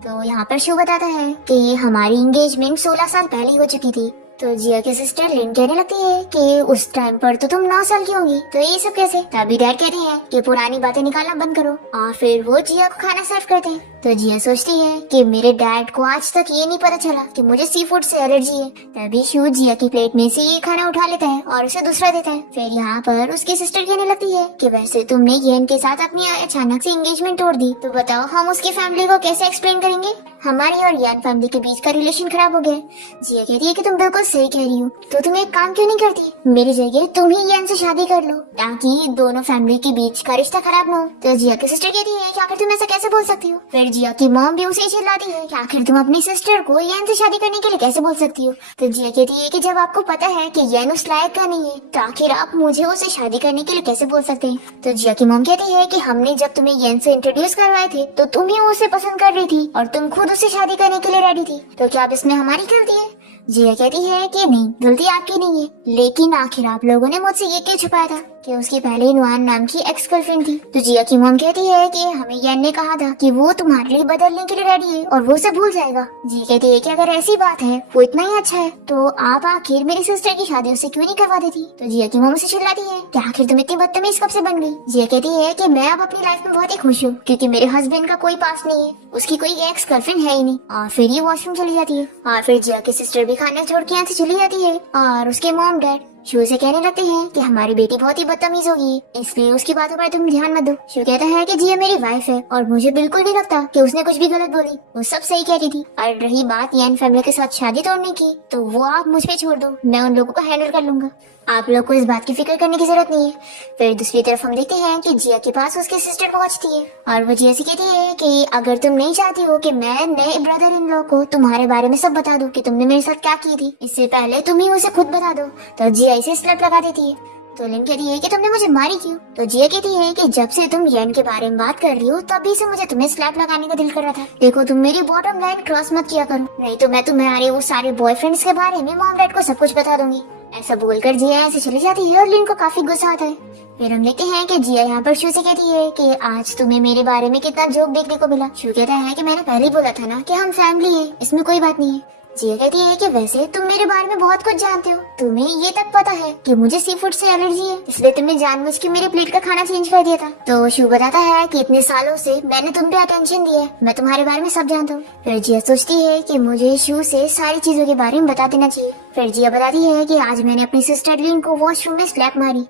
तो यहाँ पर शू बताता है कि हमारी एंगेजमेंट 16 साल पहले हो चुकी थी। तो जिया की सिस्टर लिन कहने लगती है कि उस टाइम पर तो तुम 9 साल की होंगी, तो ये सब कैसे। तभी डैड कहते हैं कि पुरानी बातें निकालना बंद करो, और फिर वो जिया को खाना सर्व करते हैं। तो जिया सोचती है कि मेरे डैड को आज तक ये नहीं पता चला कि मुझे सी फूड से एलर्जी है। तभी शू जिया की प्लेट में से ये खाना उठा लेता है और उसे दूसरा देता है। फिर यहाँ पर उसकी सिस्टर कहने लगती है कि वैसे तुमने येन के साथ अपनी अचानक से एंगेजमेंट तोड़ दी, तो बताओ हम उसकी फैमिली को कैसे एक्सप्लेन करेंगे, हमारी और येन फैमिली के बीच का रिलेशन खराब हो गया। जिया कहती है कि तुम बिल्कुल सही कह रही हो, तो तुम एक काम क्यों नहीं करती, मेरी जगह तुम ही येन से शादी कर लो ताकि दोनों फैमिली के बीच का रिश्ता खराब न हो। तो जिया की सिस्टर कहती है कि आखिर तुम ऐसा कैसे बोल सकती हो। फिर जिया की मॉम भी उसे चिल्लाती है कि आखिर तुम अपनी सिस्टर को येन से शादी करने के लिए कैसे बोल सकती हो। तो जिया कहती है कि जब आपको पता है कि येन उस लायक का नहीं है, तो आखिर आप मुझे उसे शादी करने के लिए कैसे बोल सकते हैं। तो जिया की मॉम कहती है कि हमने जब तुम्हें येन से इंट्रोड्यूस करवाए थे तो तुम ही उसे पसंद कर रही थी और तुम खुद उसे शादी करने के लिए रेडी थी, तो क्या अब इसमें हमारी गलती है। जिया कहती है कि नहीं, गलती आपकी नहीं है, लेकिन आखिर आप लोगों ने मुझसे ये क्यों छुपाया था। कि उसकी पहले नुआन नाम की एक्स गर्लफ्रेंड थी। तो जिया की मॉम कहती है कि हमें यन ने कहा था कि वो तुम्हारे लिए बदलने के लिए रेडी है और वो सब भूल जाएगा। जी कहती है कि अगर ऐसी बात है वो इतना ही अच्छा है तो आप आखिर मेरी सिस्टर की शादी उससे क्यों नहीं करवा देती। तो जिया की मॉम से चिल्लाती है कि आखिर तुम इतनी बदतमीज कब से बन गई। जिया कहती है कि मैं अब अपनी लाइफ में बहुत ही खुश हूँ क्योंकि मेरे हस्बैंड का कोई पास नहीं है, उसकी कोई एक्स गर्लफ्रेंड है ही नहीं। और फिर ये वॉशरूम चली जाती है और फिर जिया की सिस्टर भी खाना छोड़ के यहाँ से चली जाती है और उसके मॉम डैड शू से कहने लगते हैं कि हमारी बेटी बहुत ही बदतमीज होगी, इसलिए उसकी बातों पर तुम ध्यान मत दो। शू कहता है कि जिया मेरी वाइफ है और मुझे बिल्कुल नहीं लगता कि उसने कुछ भी गलत बोली, वो सब सही कहती थी। और रही बात यान फैमिली के साथ शादी तोड़ने की तो वो आप मुझ पे छोड़ दो, मैं उन लोगों को हैंडल कर लूंगा, आप लोग को इस बात की फिक्र करने की जरूरत नहीं है। फिर दूसरी तरफ हम देखते हैं कि जिया के पास उसकी सिस्टर पहुंचती है और वो जिया से कहती है कि अगर तुम नहीं चाहती हो कि मैं नए ब्रदर इन लॉ को तुम्हारे बारे में सब बता दूं कि तुमने मेरे साथ क्या की थी, इससे पहले तुम ही उसे खुद बता दो। तो जिया इसे स्लैप लगा देती है। तो लिन कहती है कि तुमने मुझे मारी क्यों। तो जिया कहती है कि जब से तुम यन के बारे में बात कर रही हो तभी से मुझे तुम्हें स्लैप लगाने का दिल कर रहा था। देखो तुम मेरी बॉटम लाइन क्रॉस मत किया करो, नहीं तो मैं तुम्हारे वो सारे बॉयफ्रेंड्स के बारे में मॉम डैड को सब कुछ बता दूंगी। ऐसा बोलकर जिया ऐसे चली जाती है और लिन को काफी गुस्सा आता है। फिर हम देखते हैं कि जिया यहाँ पर शू से कहती है कि आज तुम्हें मेरे बारे में कितना जोक देखने को मिला। शू कहता है कि मैंने पहले बोला था ना कि हम फैमिली है, इसमें कोई बात नहीं है। जिया कहती है कि वैसे तुम मेरे बारे में बहुत कुछ जानते हो, तुम्हें ये तक पता है कि मुझे सी फूड से एलर्जी है, इसलिए तुमने जानबूझ के मेरे प्लेट का खाना चेंज कर दिया था। तो शू बताता है कि इतने सालों से मैंने तुम पे अटेंशन दिया है, मैं तुम्हारे बारे में सब जानता हूँ। फिर जिया सोचती है कि मुझे शू से सारी चीजों के बारे में बता देना चाहिए। फिर जिया बताती है कि आज मैंने अपनी सिस्टर लिन को वॉशरूम में स्लैप मारी।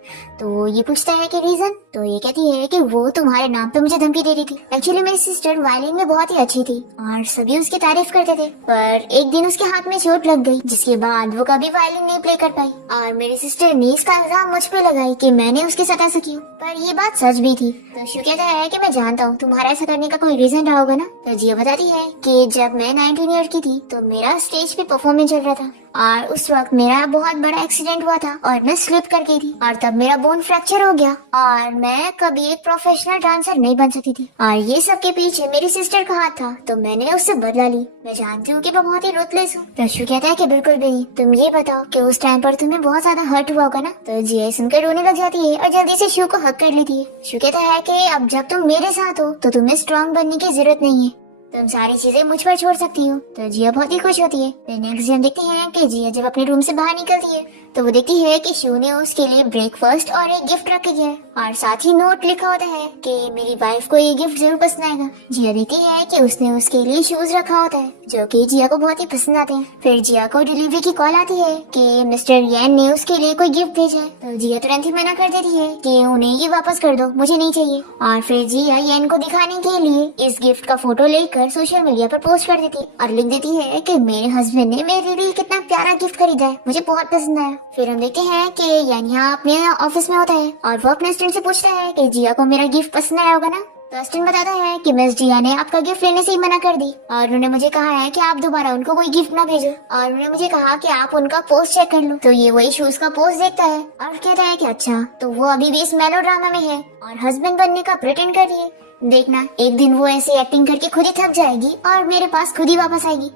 तो ये पूछता है कि रीजन। तो ये कहती है कि वो तुम्हारे नाम पे मुझे धमकी दे रही थी। एक्चुअली मेरी सिस्टर वायलिन में बहुत ही अच्छी थी और सभी उसकी तारीफ करते थे, पर एक दिन उसके हाथ में चोट लग गई जिसके बाद वो कभी वायलिन नहीं प्ले कर पाई और मेरी सिस्टर ने इसका इल्जाम मुझ पे लगाई कि मैंने उसके साथ ऐसा किया, पर ये बात सच भी थी। तो शू कहता है कि मैं जानता हूँ तुम्हारा ऐसा करने का कोई रीजन रहा होगा ना। तो जिया बताती है कि जब मैं 19 ईयर की थी तो मेरा स्टेज पे परफॉर्मेंस चल रहा था और उस वक्त मेरा बहुत बड़ा एक्सीडेंट हुआ था और मैं स्लिप कर गई थी और तब मेरा बोन फ्रैक्चर हो गया और मैं कभी एक प्रोफेशनल डांसर नहीं बन सकती थी और ये सब के पीछे मेरी सिस्टर का हाथ था, तो मैंने उससे बदला ली। मैं जानती हूँ कि मैं बहुत ही रूथलेस हूँ। तो शू कहता है कि बिल्कुल भी नहीं, तुम ये बताओ कि उस टाइम पर तुम्हें बहुत ज्यादा हर्ट हुआ होगा ना। तो जिया सुनकर रोने लग जाती है और जल्दी से शू को हक कर लेती है। शू कहता है कि अब जब तुम मेरे साथ हो तो तुम्हें स्ट्रॉन्ग बनने की जरूरत नहीं है, तुम सारी चीजें मुझ पर छोड़ सकती हो। तो जिया बहुत ही खुश होती है। फिर नेक्स्ट हम देखते हैं कि जिया जब अपने रूम से बाहर निकलती है तो वो देखती है कि शू ने उसके लिए ब्रेकफास्ट और एक गिफ्ट रखा गया है और साथ ही नोट लिखा होता है कि मेरी वाइफ को ये गिफ्ट जरूर पसंद आएगा। जिया देखती है कि उसने उसके लिए शूज रखा होता है जो कि जिया को बहुत ही पसंद आते हैं। फिर जिया को डिलीवरी की कॉल आती है कि मिस्टर यन ने उसके लिए कोई गिफ्ट भेजा है। तो जिया तुरंत ही मना कर देती है कि उन्हें ये वापस कर दो, मुझे नहीं चाहिए। और फिर जिया यन को दिखाने के लिए इस गिफ्ट का फोटो लेकर सोशल मीडिया पर पोस्ट कर देती है और लिख देती है कि मेरे हस्बैंड ने मेरे लिए कितना प्यारा गिफ्ट खरीदा है, मुझे बहुत पसंद आया। फिर हम देखते हैं कि यन यहाँ अपने ऑफिस में होता है और वो अपने स्टूडेंट से पूछता है कि जिया को मेरा गिफ्ट पसंद आया होगा ना। तो स्टूडेंट बताता है कि मिस जिया ने आपका गिफ्ट लेने से ही मना कर दी और उन्होंने मुझे कहा है कि आप दोबारा उनको कोई गिफ्ट ना भेजो और उन्होंने मुझे कहा कि आप उनका पोस्ट चेक कर लो। तो ये वही शूज का पोस्ट देखता है और कहता है कि अच्छा, तो वो अभी भी इस मेलोड्रामा में है और हस्बैंड बनने का प्रिटेंड कर रही है। देखना एक दिन वो ऐसे एक्टिंग करके खुद ही थक जाएगी और मेरे पास खुद ही वापस आएगी।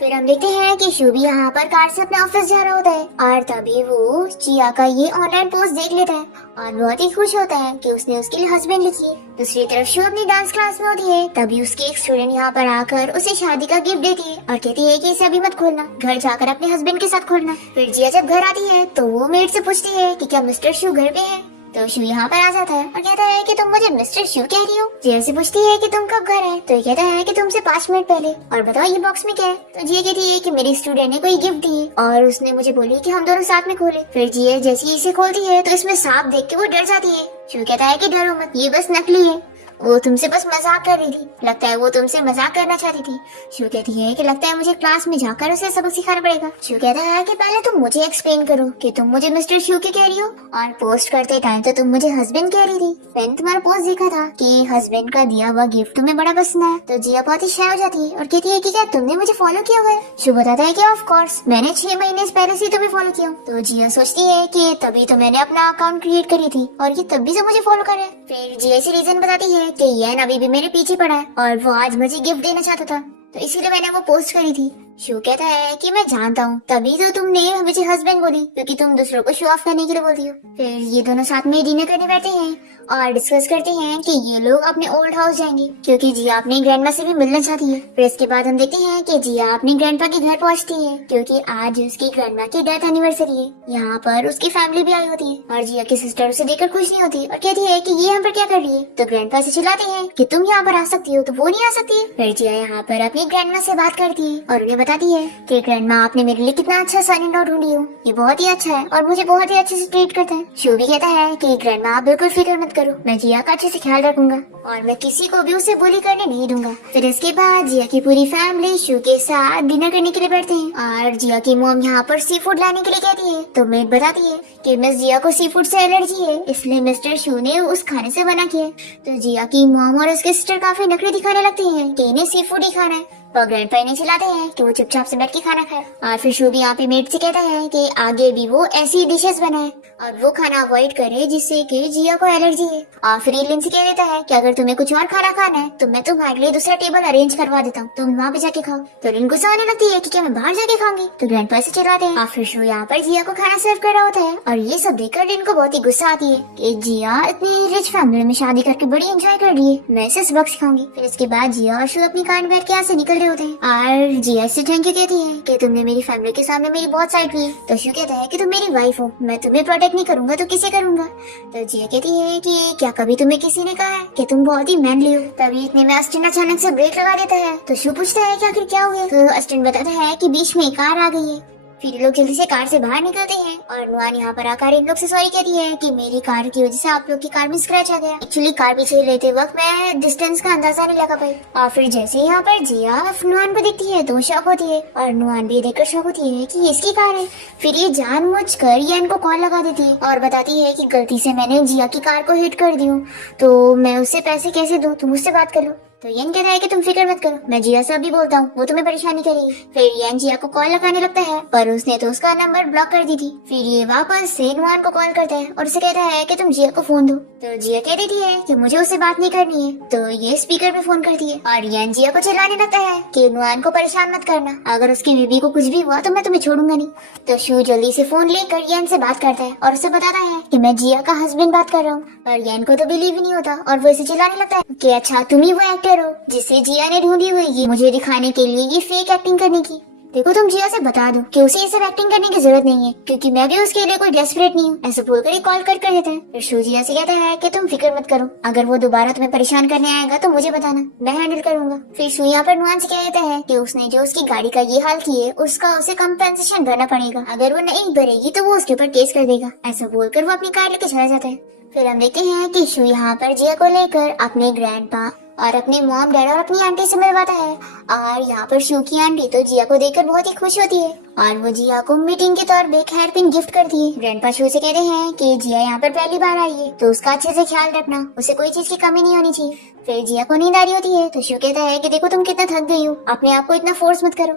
फिर हम देखते हैं कि शू भी यहाँ पर कार से अपने ऑफिस जा रहा होता है और तभी वो जिया का ये ऑनलाइन पोस्ट देख लेता है और बहुत ही खुश होता है कि उसने उसके लिए हस्बैंड लिखी है। दूसरी तरफ शू अपनी डांस क्लास में होती है, तभी उसकी एक स्टूडेंट यहाँ पर आकर उसे शादी का गिफ्ट देती है और कहती है कि इसे अभी मत खोलना, घर जाकर अपने हस्बैंड के साथ खोलना। फिर जिया जब घर आती है तो वो मेड से पूछती है कि क्या मिस्टर शू घर पे है। तो शू यहाँ पर आ जाता है और कहता है कि तुम मुझे मिस्टर शू कह रही हो। जिया से पूछती है कि तुम कब घर आए। तो ये कहता है कि तुमसे 5 मिनट पहले। और बताओ ये बॉक्स में क्या है। तो जिया कहती है कि मेरी स्टूडेंट ने कोई गिफ्ट दी और उसने मुझे बोली कि हम दोनों साथ में खोले। फिर जिया जैसे ही इसे खोलती है तो इसमें सांप देख के वो डर जाती है। शू कहता है कि डरो मत, ये बस नकली है, वो तुमसे बस मजाक कर रही थी, लगता है वो तुमसे मजाक करना चाहती थी। शू कहती है कि लगता है मुझे क्लास में जाकर उसे सबक सिखाना पड़ेगा। शू कहता है कि पहले तुम मुझे एक्सप्लेन करो कि तुम मुझे मिस्टर शू के कह रही हो और पोस्ट करते टाइम तो तुम मुझे हस्बैंड कह रही थी। मैंने तुम्हारा पोस्ट देखा था कि हस्बैंड का दिया हुआ गिफ्ट तुम्हें बड़ा पसंद आया। तो जिया बहुत ही शाय हो जाती है और कहती है कि क्या तुमने मुझे फॉलो किया हुआ है। शू बताता है कि ऑफ कोर्स मैंने 6 महीने पहले से तुम्हें फॉलो किया। तो जिया सोचती है कि तभी तो मैंने अपना अकाउंट क्रिएट करी थी और ये तब भी से मुझे फॉलो कर रहा है। फिर जिया इसी रीजन बताती है कि यन अभी भी मेरे पीछे पड़ा है और वो आज मुझे गिफ्ट देना चाहता था, तो इसीलिए मैंने वो पोस्ट करी थी। शो कहता है कि मैं जानता हूँ, तभी तो तुमने मुझे हस्बैंड बोली, क्योंकि तुम दूसरों को शो ऑफ करने के लिए बोलती हो। फिर ये दोनों साथ में डिनर करने बैठते हैं और डिस्कस करते हैं कि ये लोग अपने ओल्ड हाउस जाएंगे, क्योंकि जिया अपनी ग्रैंडमा से भी मिलना चाहती है। फिर इसके बाद हम देखते हैं कि जिया अपनी ग्रैंडपा के घर पहुंचती है, क्योंकि आज उसकी ग्रैंडमा की डेथ एनिवर्सरी है। यहाँ पर उसकी फैमिली भी आई होती है और जिया की सिस्टर उसे देखकर खुश नहीं होती और कहती है कि ये यहाँ पर क्या कर रही है। तो ग्रैंडपा से चिल्लाते हैं कि तुम यहाँ पर आ सकती हो, तो वो नहीं आ सकती है। फिर जिया यहाँ पर अपनी ग्रैंडमा से बात करती है और उन्हें बताती है कि ग्रैंडमा, आपने मेरे लिए कितना अच्छा सन इन लॉ ढूंढी हो, ये बहुत ही अच्छा है और मुझे बहुत ही अच्छे से ट्रीट करता है। शो भी कहता है कि ग्रैंडमा, आप बिल्कुल फिक्र मत करो, मैं जिया का अच्छे से ख्याल रखूंगा और मैं किसी को भी उसे बुली करने नहीं दूंगा। फिर इसके बाद जिया की पूरी फैमिली शो के साथ डिनर करने के लिए बैठते हैं और जिया की मॉम यहाँ पर सी फूड लाने के लिए कहती है। तो मेड बताती है कि मिस जिया को सी फूड से एलर्जी है, इसलिए मिस्टर शो ने उस खाने से मना किया। तो जिया की मॉम और उसके सिस्टर काफी नखरे दिखाने लगते हैं कि इन्हें सी फूड ही खाना है, और ग्रैंडपा इन्हें चिल्लाते हैं कि वो चुपचाप से बैठ के खाना खाए। और फिर शो भी यहाँ पे मेड से कहता है कि आगे भी वो ऐसी डिशेस बनाए और वो खाना अवॉइड करे जिससे कि जिया को एलर्जी है। और फिर लिन से कह देता है कि अगर तुम्हें कुछ और खाना खाना है तो मैं तुम्हारे लिए दूसरा टेबल अरेंज करवा देता हूँ, तुम वहाँ पे जाके खाओ। तो लिन गुस्सा आने लगती है कि क्या मैं बाहर जाके खाऊंगी। तो ग्रैंडपा से चिल्लाते हैं। और फिर शो यहाँ पर जिया को खाना सर्व कर रहा होता है और ये सब देखकर लिन को बहुत ही गुस्सा आती है कि जिया इतनी रिच फैमिली में शादी करके बड़ी एंजॉय कर रही है, मैं इसे सबक सिखाऊंगी। फिर इसके बाद जिया और शो अपनी कार में बैठ के यहाँ से निकल रहे होते हैं और जिया से थैंक यू कहती है कि तुमने मेरी फैमिली के सामने मेरी बहुत साइड ली। तो शो कहता है कि तुम मेरी वाइफ हो, मैं तुम्हें प्रोटेक्ट नहीं करूंगा तो किसे करूंगा। तो जिया कहती है कि क्या कभी तुम्हें किसी ने कहा है कि तुम बहुत ही मैनली हो। तभी इतने में अस्टिन अचानक से ब्रेक लगा देता है। तो शो पूछता है कि आखिर क्या हो गया। तो अस्टिन बताता है कि बीच में कार आ गई है। फिर ये लोग जल्दी से कार से बाहर निकलते हैं और नुआन यहाँ पर आकर इन लोग से सॉरी कहती है कि मेरी कार की वजह से आप लोग की कार में स्क्रैच आ गया। एक्चुअली कार पीछे लेते वक्त मैं डिस्टेंस का अंदाजा नहीं लगा पाई। और फिर जैसे यहाँ पर जिया नुआन को दिखती है तो शॉक होती है और नुआन भी देखकर शॉक होती है कि ये इसकी कार है। फिर ये जानबूझकर यान को कॉल लगा देती है और बताती है कि गलती से मैंने जिया की कार को हिट कर दी हूँ, तो मैं उससे पैसे कैसे दूँ, तुम उससे बात कर लो। तो यन कहता है कि तुम फिक्र मत करो, मैं जिया से अभी बोलता हूँ, वो तुम्हें परेशानी करेगी। फिर यन जिया को कॉल लगाने लगता है पर उसने तो उसका नंबर ब्लॉक कर दी थी। फिर ये वापस से नुआन को कॉल करता है और उसे कहता है कि तुम जिया को फोन दो। तो जिया कह देती है कि मुझे उससे बात नहीं करनी है। तो ये स्पीकर पे फोन करती है और यन जिया को चिल्लाने लगता है कि नुआन को परेशान मत करना, अगर उसकी बीबी को कुछ भी हुआ तो मैं तुम्हें छोड़ूंगा नहीं। तो शो जल्दी से फोन लेकर यन से बात करता है और उसे बताता है कि मैं जिया का हस्बैंड बात कर रहा हूँ। और यन को तो बिलीव ही नहीं होता और वो इसे चिल्लाने लगता है कि अच्छा तुम ही वो एक्टर हो जिसे जिया ने ढूंढी हुई है मुझे दिखाने के लिए ये फेक एक्टिंग करने की। देखो तुम जिया से बता दो कि उसे ये सब एक्टिंग करने की जरूरत नहीं है, क्योंकि मैं भी उसके लिए कोई डेस्परेट नहीं हूँ। ऐसा बोलकर ये कॉल कर देता है। फिर शो जिया से कहता है कि तुम फिक्र मत करो, अगर वो दोबारा तुम्हें परेशान करने आएगा तो मुझे बताना, मैं हैंडल करूंगा। फिर शो यहाँ पर नुआन से कह देता है कि उसने जो उसकी गाड़ी का ये हाल किए उसका उसे कंपेंसेशन भरना पड़ेगा, अगर वो नहीं भरेगी तो वो उसके ऊपर केस कर देगा। ऐसा बोलकर वो अपनी कार लेके चला जाता है। फिर हम देखते हैं कि शो यहाँ पर जिया को लेकर अपने ग्रैंडपा और अपने मॉम डैड और अपनी आंटी से मिलवाता है। और यहाँ पर शो की आंटी तो जिया को देखकर बहुत ही खुश होती है और वो जिया को मीटिंग के तौर पे हेयर पिन गिफ्ट करती है। ग्रैंडपा शो से कहते हैं कि जिया यहाँ पर पहली बार आई है तो उसका अच्छे से ख्याल रखना, उसे कोई चीज की कमी नहीं होनी चाहिए। फिर जिया को नींद आ रही होती है तो शो कहता है कि देखो तुम कितना थक गई हो, अपने आप को इतना फोर्स मत करो,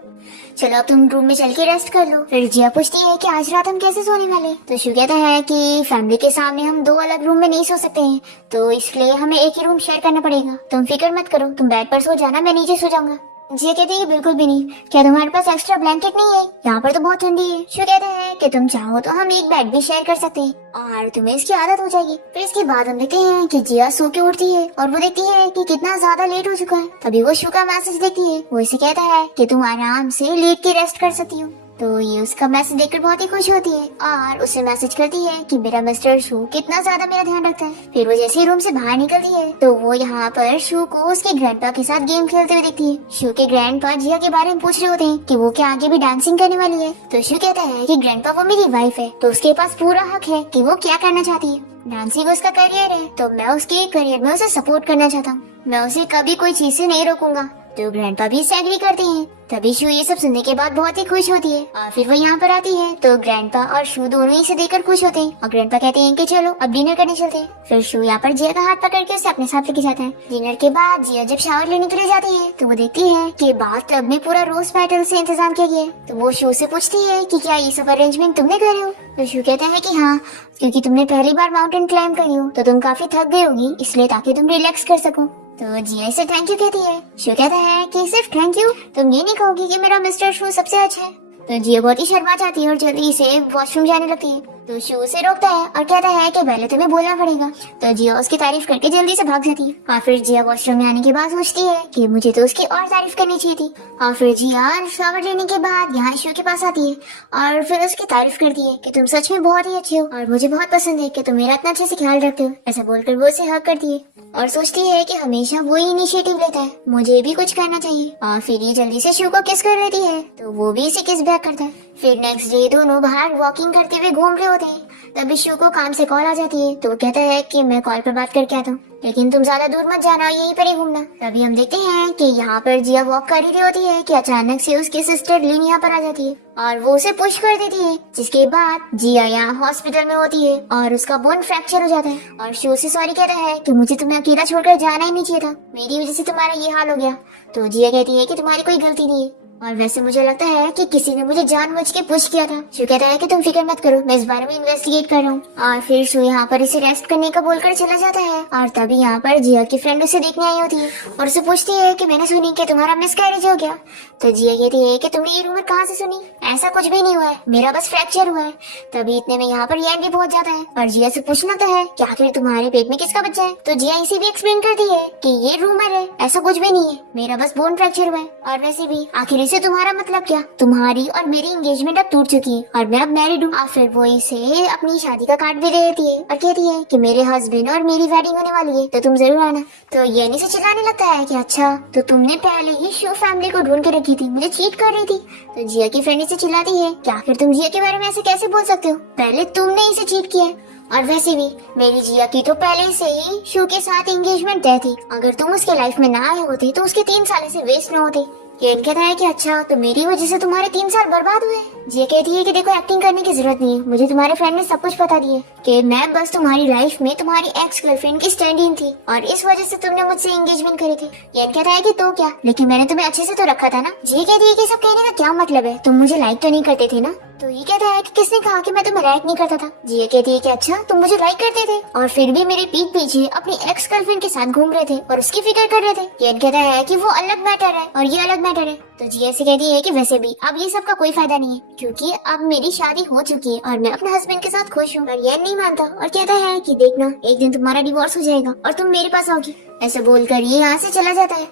चलो अब तुम रूम में चल के रेस्ट कर लो। फिर जिया पूछती है कि आज रात हम कैसे सोने वाले। तो शो कहता है कि फैमिली के सामने हम दो अलग रूम में नहीं सो सकते हैं, तो इसलिए हमें एक ही रूम शेयर करना पड़ेगा। तुम फिक्र मत करो, तुम बेड पर सो जाना, मैं नीचे सो जाऊंगा। जिया कहती है कि बिल्कुल भी नहीं, क्या तुम्हारे पास एक्स्ट्रा ब्लैंकेट नहीं है, यहाँ पर तो बहुत ठंडी है। शो कहता है कि तुम चाहो तो हम एक बेड भी शेयर कर सकते हैं और तुम्हें इसकी आदत हो जाएगी। फिर इसके बाद हम देखते हैं कि जिया सो के उठती है और वो देखती है कि कितना ज्यादा लेट हो चुका है। तभी वो शो का मैसेज देखती है, वो इसे कहता है कि तुम आराम से लेट के रेस्ट कर सकती हो। तो ये उसका मैसेज देखकर बहुत ही खुश होती है और उसे मैसेज करती है कि मेरा मिस्टर शू कितना ज्यादा मेरा ध्यान रखता है। फिर वो जैसे ही रूम से बाहर निकलती है तो वो यहाँ पर शू को उसके ग्रैंडपा के साथ गेम खेलते हुए देखती है। शू के ग्रैंडपा जिया के बारे में पूछ रहे होते हैं कि वो क्या आगे भी डांसिंग करने वाली है। तो शू कहता है कि ग्रैंडपा वो मेरी वाइफ है तो उसके पास पूरा हक है कि वो क्या करना चाहती है। डांसिंग उसका करियर है तो मैं उसके करियर में उसे सपोर्ट करना चाहता हूँ, मैं उसे कभी कोई चीज से नहीं रोकूंगा। तो ग्रैंडपा भी इससे एग्री करते हैं। तभी शू ये सब सुनने के बाद बहुत ही खुश होती है और फिर वो यहाँ पर आती है तो ग्रैंडपा और शू दोनों इसे देखकर खुश होते हैं और ग्रैंडपा कहते हैं कि चलो अब डिनर करने चलते हैं। फिर शू यहाँ पर जिया का हाथ पकड़ के उसे अपने साथ लेके जाता है। डिनर के बाद जिया जब शावर लेने के लिए जाती है तो वो देखती है कि बाथ टब में पूरा रोज पेटल से इंतजाम किया गया है। तो वो शू से पूछती है कि क्या ये सब अरेंजमेंट तुमने करे हो। तो शू कहता है कि हाँ, क्योंकि तुमने पहली बार माउंटेन क्लाइंब करी हो तो तुम काफी थक गई होगी, इसलिए ताकि तुम रिलैक्स कर सको। तो जिया इसे थैंक यू कहती है। शू कहता है कि सिर्फ थैंक यू, तुम ये नहीं कहोगी कि मेरा मिस्टर शू सबसे अच्छा है। तो जिया बहुत ही शर्मा जाती है और जल्दी से वॉशरूम जाने लगती है। तो शू उसे रोकता है और कहता है कि पहले तुम्हें बोलना पड़ेगा। तो जिया उसकी तारीफ करके जल्दी से भाग जाती है। और फिर जिया वॉशरूम में आने के बाद सोचती है कि मुझे तो उसकी और तारीफ करनी चाहिए थी। और फिर जिया शावर लेने के बाद यहाँ शू के पास आती है और फिर उसकी तारीफ करती है कि तुम सच में बहुत ही अच्छे हो और मुझे बहुत पसंद है कि तुम मेरा इतना अच्छे से ख्याल रखते हो। ऐसा बोलकर वो उसे हग करती है और सोचती है कि हमेशा वो ही इनिशिएटिव लेता है, मुझे भी कुछ करना चाहिए। और फिर ये जल्दी से शू को किस कर लेती है तो वो भी इसे किस बैक करता है। फिर नेक्स्ट डे दोनों बाहर वॉकिंग करते हुए घूम रहे होते हैं। तभी शू को काम से कॉल आ जाती है तो वो कहता है कि मैं कॉल पर बात करके आता हूँ, लेकिन तुम ज्यादा दूर मत जाना, यहीं पर ही घूमना। तभी हम देखते हैं कि यहाँ पर जिया वॉक कर ही रही होती है कि अचानक से उसकी सिस्टर लिन यहाँ पर आ जाती है और वो उसे पुश कर देती है, जिसके बाद जिया यहाँ हॉस्पिटल में होती है और उसका बोन फ्रैक्चर हो जाता है। और शू से सॉरी कहता है कि मुझे तुम्हें अकेला छोड़कर जाना ही नहीं चाहिए था, मेरी वजह से तुम्हारा ये हाल हो गया। तो जिया कहती है कि तुम्हारी कोई गलती नहीं है और वैसे मुझे लगता है कि किसी ने मुझे जानबूझ के पुश किया था। शू कहता है कि तुम फिक्र मत करो, मैं इस बारे में इन्वेस्टिगेट कर रहा हूँ। और फिर शू यहाँ पर इसे रेस्ट करने का बोलकर चला जाता है और तभी यहाँ पर जिया की फ्रेंड उसे देखने आई होती है और उसे पूछती है कि मैंने सुनी कि तुम्हारा मिसकैरेज हो गया। तो जिया कहती है कि तुमने ये रूमर कहाँ से सुनी, ऐसा कुछ भी नहीं हुआ है, मेरा बस फ्रैक्चर हुआ है। तभी इतने में यहाँ पर यैन भी पहुंच जाता है और जिया से पूछने लगता है कि आखिर तुम्हारे पेट में किसका बच्चा है। तो जिया इसे भी एक्सप्लेन करती है कि ये रूमर है, ऐसा कुछ भी नहीं है, मेरा बस बोन फ्रैक्चर हुआ है। और वैसे भी आखिर इसे तुम्हारा मतलब क्या, तुम्हारी और मेरी एंगेजमेंट अब टूट चुकी है और मैं अब मैरिड हूँ। और फिर वो इसे अपनी शादी का कार्ड भी दे देती है और कहती है कि मेरे हस्बैंड और मेरी वेडिंग होने वाली है तो तुम जरूर आना। तो यैनी से चिल्लाने लगता है कि अच्छा तो तुमने पहले ही शू फैमिली को ढूंढ के रखी थी, मुझे चीट कर रही थी। तो जिया की फ्रेंड इसे चिल्लाती है कि आखिर तुम जिया के बारे में ऐसे कैसे बोल सकते हो, पहले तुमने इसे चीट किया है और वैसे भी मेरी जिया की तो पहले से ही शू के साथ एंगेजमेंट तय थी, अगर तुम उसके लाइफ में ना आए होते तो उसके 3 साल से वेस्ट न होते। केन कहता है कि अच्छा तो मेरी वजह से तुम्हारे 3 साल बर्बाद हुए। जिया कहती है कि देखो एक्टिंग करने की जरूरत नहीं है, मुझे तुम्हारे फ्रेंड ने सब कुछ बता दिया कि मैं बस तुम्हारी लाइफ में तुम्हारी एक्स गर्लफ्रेंड की स्टैंड इन थी और इस वजह से तुमने मुझसे एंगेजमेंट करी थी। केन कहता है कि तो क्या, लेकिन मैंने तुम्हें अच्छे से तो रखा था ना। जिया कहती है कि सब कहने का क्या मतलब है, तुम मुझे लाइक तो नहीं करते थे ना। तो ये कहता है कि किसने कहा कि मैं तुम्हें लाइक नहीं करता था। जिया कहती है कि अच्छा तुम मुझे लाइक करते थे और फिर भी मेरे पीठ पीछे अपनी एक्स गर्लफ्रेंड के साथ घूम रहे थे और उसकी फिक्र कर रहे थे। केन कहता है कि वो अलग मैटर है और ये अलग मैटर है। तो जिया से कहती है कि वैसे भी अब ये सब का कोई फायदा नहीं है क्योंकि अब मेरी शादी हो चुकी है और मैं अपने हस्बैंड के साथ खुश हूँ। पर ये नहीं मानता और कहता है कि देखना एक दिन तुम्हारा डिवोर्स हो जाएगा और तुम मेरे पास आओगी। ऐसा बोलकर ये यहाँ से चला जाता है।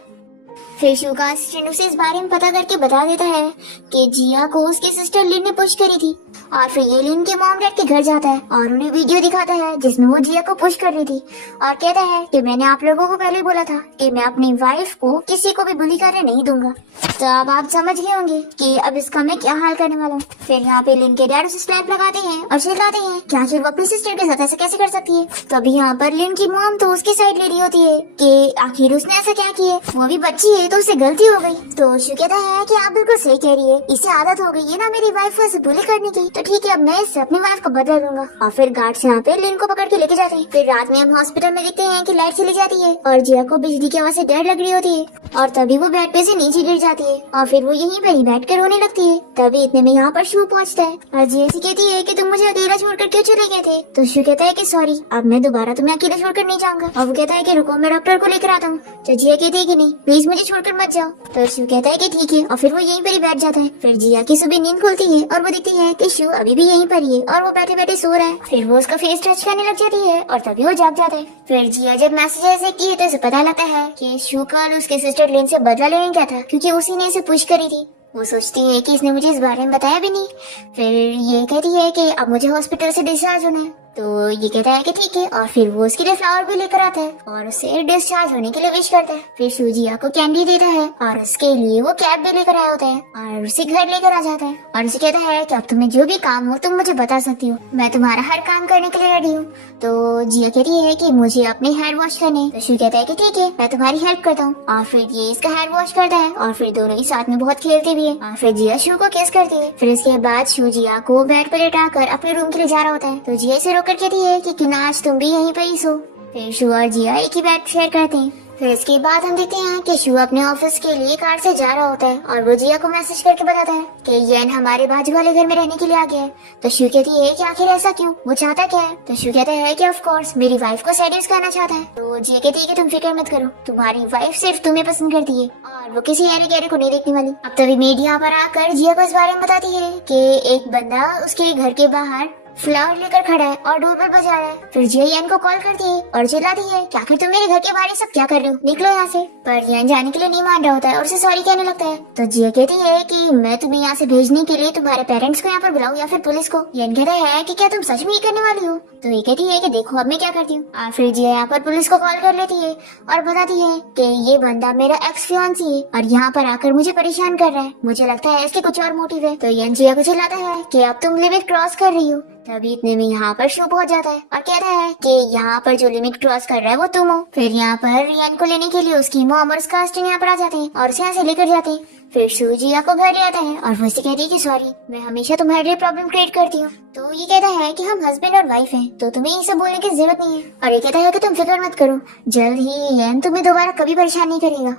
फिर शू का असिस्टेंट उसे इस बारे में पता करके बता देता है कि जिया को उसकी सिस्टर लिन ने पुश करी थी और फिर ये लिन के मॉम डैड के घर जाता है और उन्हें वीडियो दिखाता है जिसमें वो जिया को पुश कर रही थी और कहता है कि मैंने आप लोगों को पहले बोला था कि मैं अपनी वाइफ को किसी को भी बुली करने नहीं दूंगा। तो अब आप समझ गए होंगे कि अब इसका मैं क्या हाल करने वाला हूँ। फिर यहाँ पे लिन के डैड उसे स्लैप लगाते हैं और चिल्लाते हैं कि आखिर वो अपनी सिस्टर के साथ ऐसा कैसे कर सकती है। तो अभी यहाँ पर लिन की मॉम तो उसकी साइड ले रही होती है कि आखिर उसने ऐसा क्या किया, वो भी बच्ची है तो उससे गलती हो गई। तो शू कहता है कि आप बिल्कुल सही कह रही है, इसे आदत हो गई है ना मेरी वाइफ को ऐसे बुली करने की, तो ठीक है अब मैं इससे अपनी वाइफ को बदला लूंगा। और फिर गार्ड्स यहाँ पे लिन को पकड़ के लेके जाते हैं। फिर रात में हम हॉस्पिटल में देखते हैं कि लाइट चली जाती है और जिया को बिजली की आवाज से डर लग रही होती है और तभी वो बेड पे से नीचे गिर जाती है और फिर वो यहीं पर ही बैठ कर रोने लगती है। तभी इतने में यहाँ पर शू पहुँचता है और जिया से कहती है कि तुम मुझे अकेला छोड़कर क्यों चले गए थे। तो शू कहता है कि सॉरी अब मैं दोबारा तुम्हें अकेले छोड़कर नहीं जाऊंगा। और वो कहता है कि रुको मैं डॉक्टर को लेकर आता हूँ। तो जिया कहती है कि नहीं प्लीज मुझे छोड़कर मत जाओ। तो शू कहता है कि ठीक है और फिर वो यहीं पर ही बैठ जाता है। फिर जिया की सुबह नींद खुलती है और वो दिखती है कि शू अभी भी यहीं पर ही है और वो बैठे बैठे सो रहा है। फिर वो उसका फेस टच करने लग जाती है और तभी वो जाग जाता है। फिर जिया जब मैसेज देखती है तो उसे पता लगता है कि शू कल उसके सिस्टर लिन से बदला लेने गया था क्योंकि उसी ने इसे पुश करी थी। वो सोचती है कि इसने मुझे इस बारे में बताया भी नहीं। फिर ये कहती है कि अब मुझे हॉस्पिटल से डिस्चार्ज होना है। तो ये कहता है कि ठीक है और फिर वो उसके लिए फ्लावर भी लेकर आता है और उसे डिस्चार्ज होने के लिए विश करता है। फिर शू जिया को कैंडी देता है और उसके लिए वो कैब भी लेकर आया होता है और उसे घर लेकर आ जाता है और उसे कहता है कि अब तुम्हें जो भी काम हो तुम मुझे बता सकती हो, मैं तुम्हारा हर काम करने के लिए रेडी हूँ। तो जिया कहती है कि मुझे अपने हेयर वॉश करने। तो शू कहता है कि ठीक है मैं तुम्हारी हेल्प करता हूँ और फिर ये इसका हेयर वॉश करता है और फिर दोनों ही साथ में बहुत खेलते भी है और फिर जिया शू को किस करती है। फिर इसके बाद शू जिया को बेड पर लेटाकर अपने रूम के लिए जा रहा होता है। तो जिया इसे रोककर कहती है कि क्यों ना आज तुम भी यहीं पर ही सो। फिर शू और जिया एक ही बेड शेयर करते हैं। फिर इसके बाद हम देखते हैं कि शू अपने ऑफिस के लिए कार से जा रहा होता है और वो जिया को मैसेज करके बताता है कि येन हमारे बाजू वाले घर में रहने के लिए आ गया है। तो शू कहती है कि आखिर ऐसा क्यों, वो चाहता क्या है। तो शू कहता है कि ऑफ कोर्स मेरी वाइफ को सेड्यूस करना चाहता है। तो जिया कहती है कि तुम फिक्र मत करो, तुम्हारी वाइफ सिर्फ तुम्हें पसंद करती है और वो किसी ऐरे गैरे को नहीं देखने वाली। अब तभी मेड यहाँ पर आकर जिया को इस बारे में बताती है कि एक बंदा उसके घर के बाहर फ्लावर लेकर खड़ा है और डोरबेल बजा रहा है। फिर जिया यान को कॉल करती है और चिल्लाती है कि आखिर तुम मेरे घर के बाहर ये सब क्या कर रहे हो, निकलो यहाँ से। पर यान जाने के लिए नहीं मान रहा होता है और उसे सॉरी कहने लगता है। तो जिया कहती है कि मैं तुम्हें यहाँ से भेजने के लिए तुम्हारे पेरेंट्स को यहाँ पर बुलाऊं या फिर पुलिस को। यान कहता है कि क्या तुम सच में ये करने वाली हो। तो ये कहती है कि देखो अब मैं क्या करती हूँ। और फिर जिया यहाँ पर पुलिस को कॉल कर लेती है और बताती है कि ये बंदा मेरा एक्स फियांसी है और यहाँ पर आकर मुझे परेशान कर रहा है, मुझे लगता है इसके कुछ और मोटिव है। तो यान जिया को चिल्लाता है कि अब तुम लिमिट क्रॉस कर रही हो। तभी इतने में यहाँ पर शू पहुंच जाता है और कहता है कि यहाँ पर जो लिमिट क्रॉस कर रहा है वो तुम हो। फिर यहाँ पर रियान को लेने के लिए उसकी मॉम और उसका हस्बैंड यहाँ पर आ जाते हैं और उसे यहाँ से लेकर जाते हैं। फिर शू जिया को घर ले आता है और वो उसे कहती है कि सॉरी मैं हमेशा तुम्हारे लिए प्रॉब्लम क्रिएट करती हूँ। तो ये कहता है कि हम हस्बैंड और वाइफ हैं तो तुम्हें ये सब बोलने की जरूरत नहीं है। और ये कहता है कि तुम फिक्र मत करो, जल्द ही यान तुम्हें दोबारा कभी परेशान नहीं करेगा।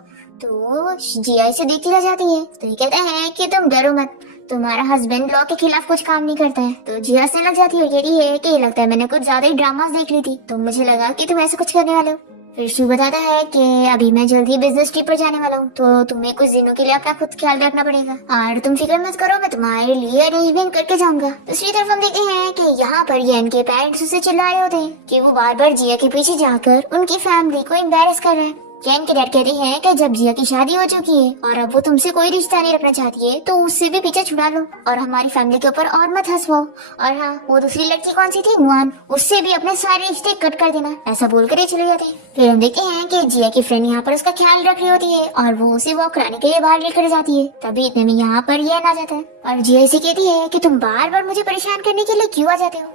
तो जिया इसे देखती रह जाती है। तो ये कहता है कि तुम डरो मत, तुम्हारा हस्बैंड लॉ के खिलाफ कुछ काम नहीं करता है। तो जिया हंसने लग जाती है और कहती है कि लगता है मैंने कुछ ज्यादा ही ड्रामास देख ली थी तो मुझे लगा कि तुम ऐसा कुछ करने वाले हो। फिर शू बताता है कि अभी मैं जल्दी बिजनेस ट्रिप पर जाने वाला हूँ तो तुम्हें कुछ दिनों के लिए अपना खुद ख्याल रखना पड़ेगा और तुम फिक्र मत करो, मैं तुम्हारे लिए अरेंजमेंट करके जाऊंगा। दूसरी तरफ हम देखते हैं कि यहाँ पर येन के पेरेंट्स उसे चिल्ला रहे होते हैं कि वो बार बार जिया के पीछे जाकर उनकी फैमिली को एम्बैरेस कर रहे हैं। येन के डैड कहते हैं कि जब जिया की शादी हो चुकी है और अब वो तुमसे कोई रिश्ता नहीं रखना चाहती है तो उससे भी पीछे छुड़ा लो और हमारी फैमिली के ऊपर और मत हंसवाओ। और हाँ, वो दूसरी लड़की कौन सी थी, नुआन, उससे भी अपने सारे रिश्ते कट कर देना, ऐसा बोलकर ही चले जाते हैं। फिर हम देखते हैं कि जिया की फ्रेंड यहाँ पर उसका ख्याल रख रही होती है और वो उसे वॉक कराने के लिए बाहर लेकर जाती है। तभी इतने में यहाँ पर येन आ जाता है और जिया इसे कहती है कि तुम बार बार मुझे परेशान करने के लिए क्यों आ जाते हो।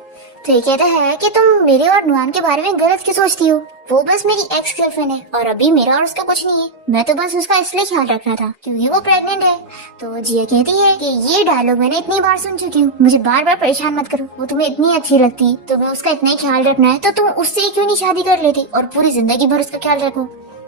तो ये कहता है कि तुम मेरे और नुआन के बारे में गलत क्यों सोचती हो, वो बस मेरी एक्स गर्लफ्रेंड है और अभी मेरा और उसका कुछ नहीं है, मैं तो बस उसका इसलिए ख्याल रख रहा था क्योंकि वो प्रेग्नेंट है। तो जिया कहती है कि ये डायलॉग मैंने इतनी बार सुन चुकी हूँ, मुझे बार बार परेशान मत करो, वो तुम्हें इतनी अच्छी लगती, तुम्हें उसका इतना ही ख्याल रखना है तो तुम उससे क्यों नहीं शादी कर लेती और पूरी जिंदगी भर उसका ख्याल रखो।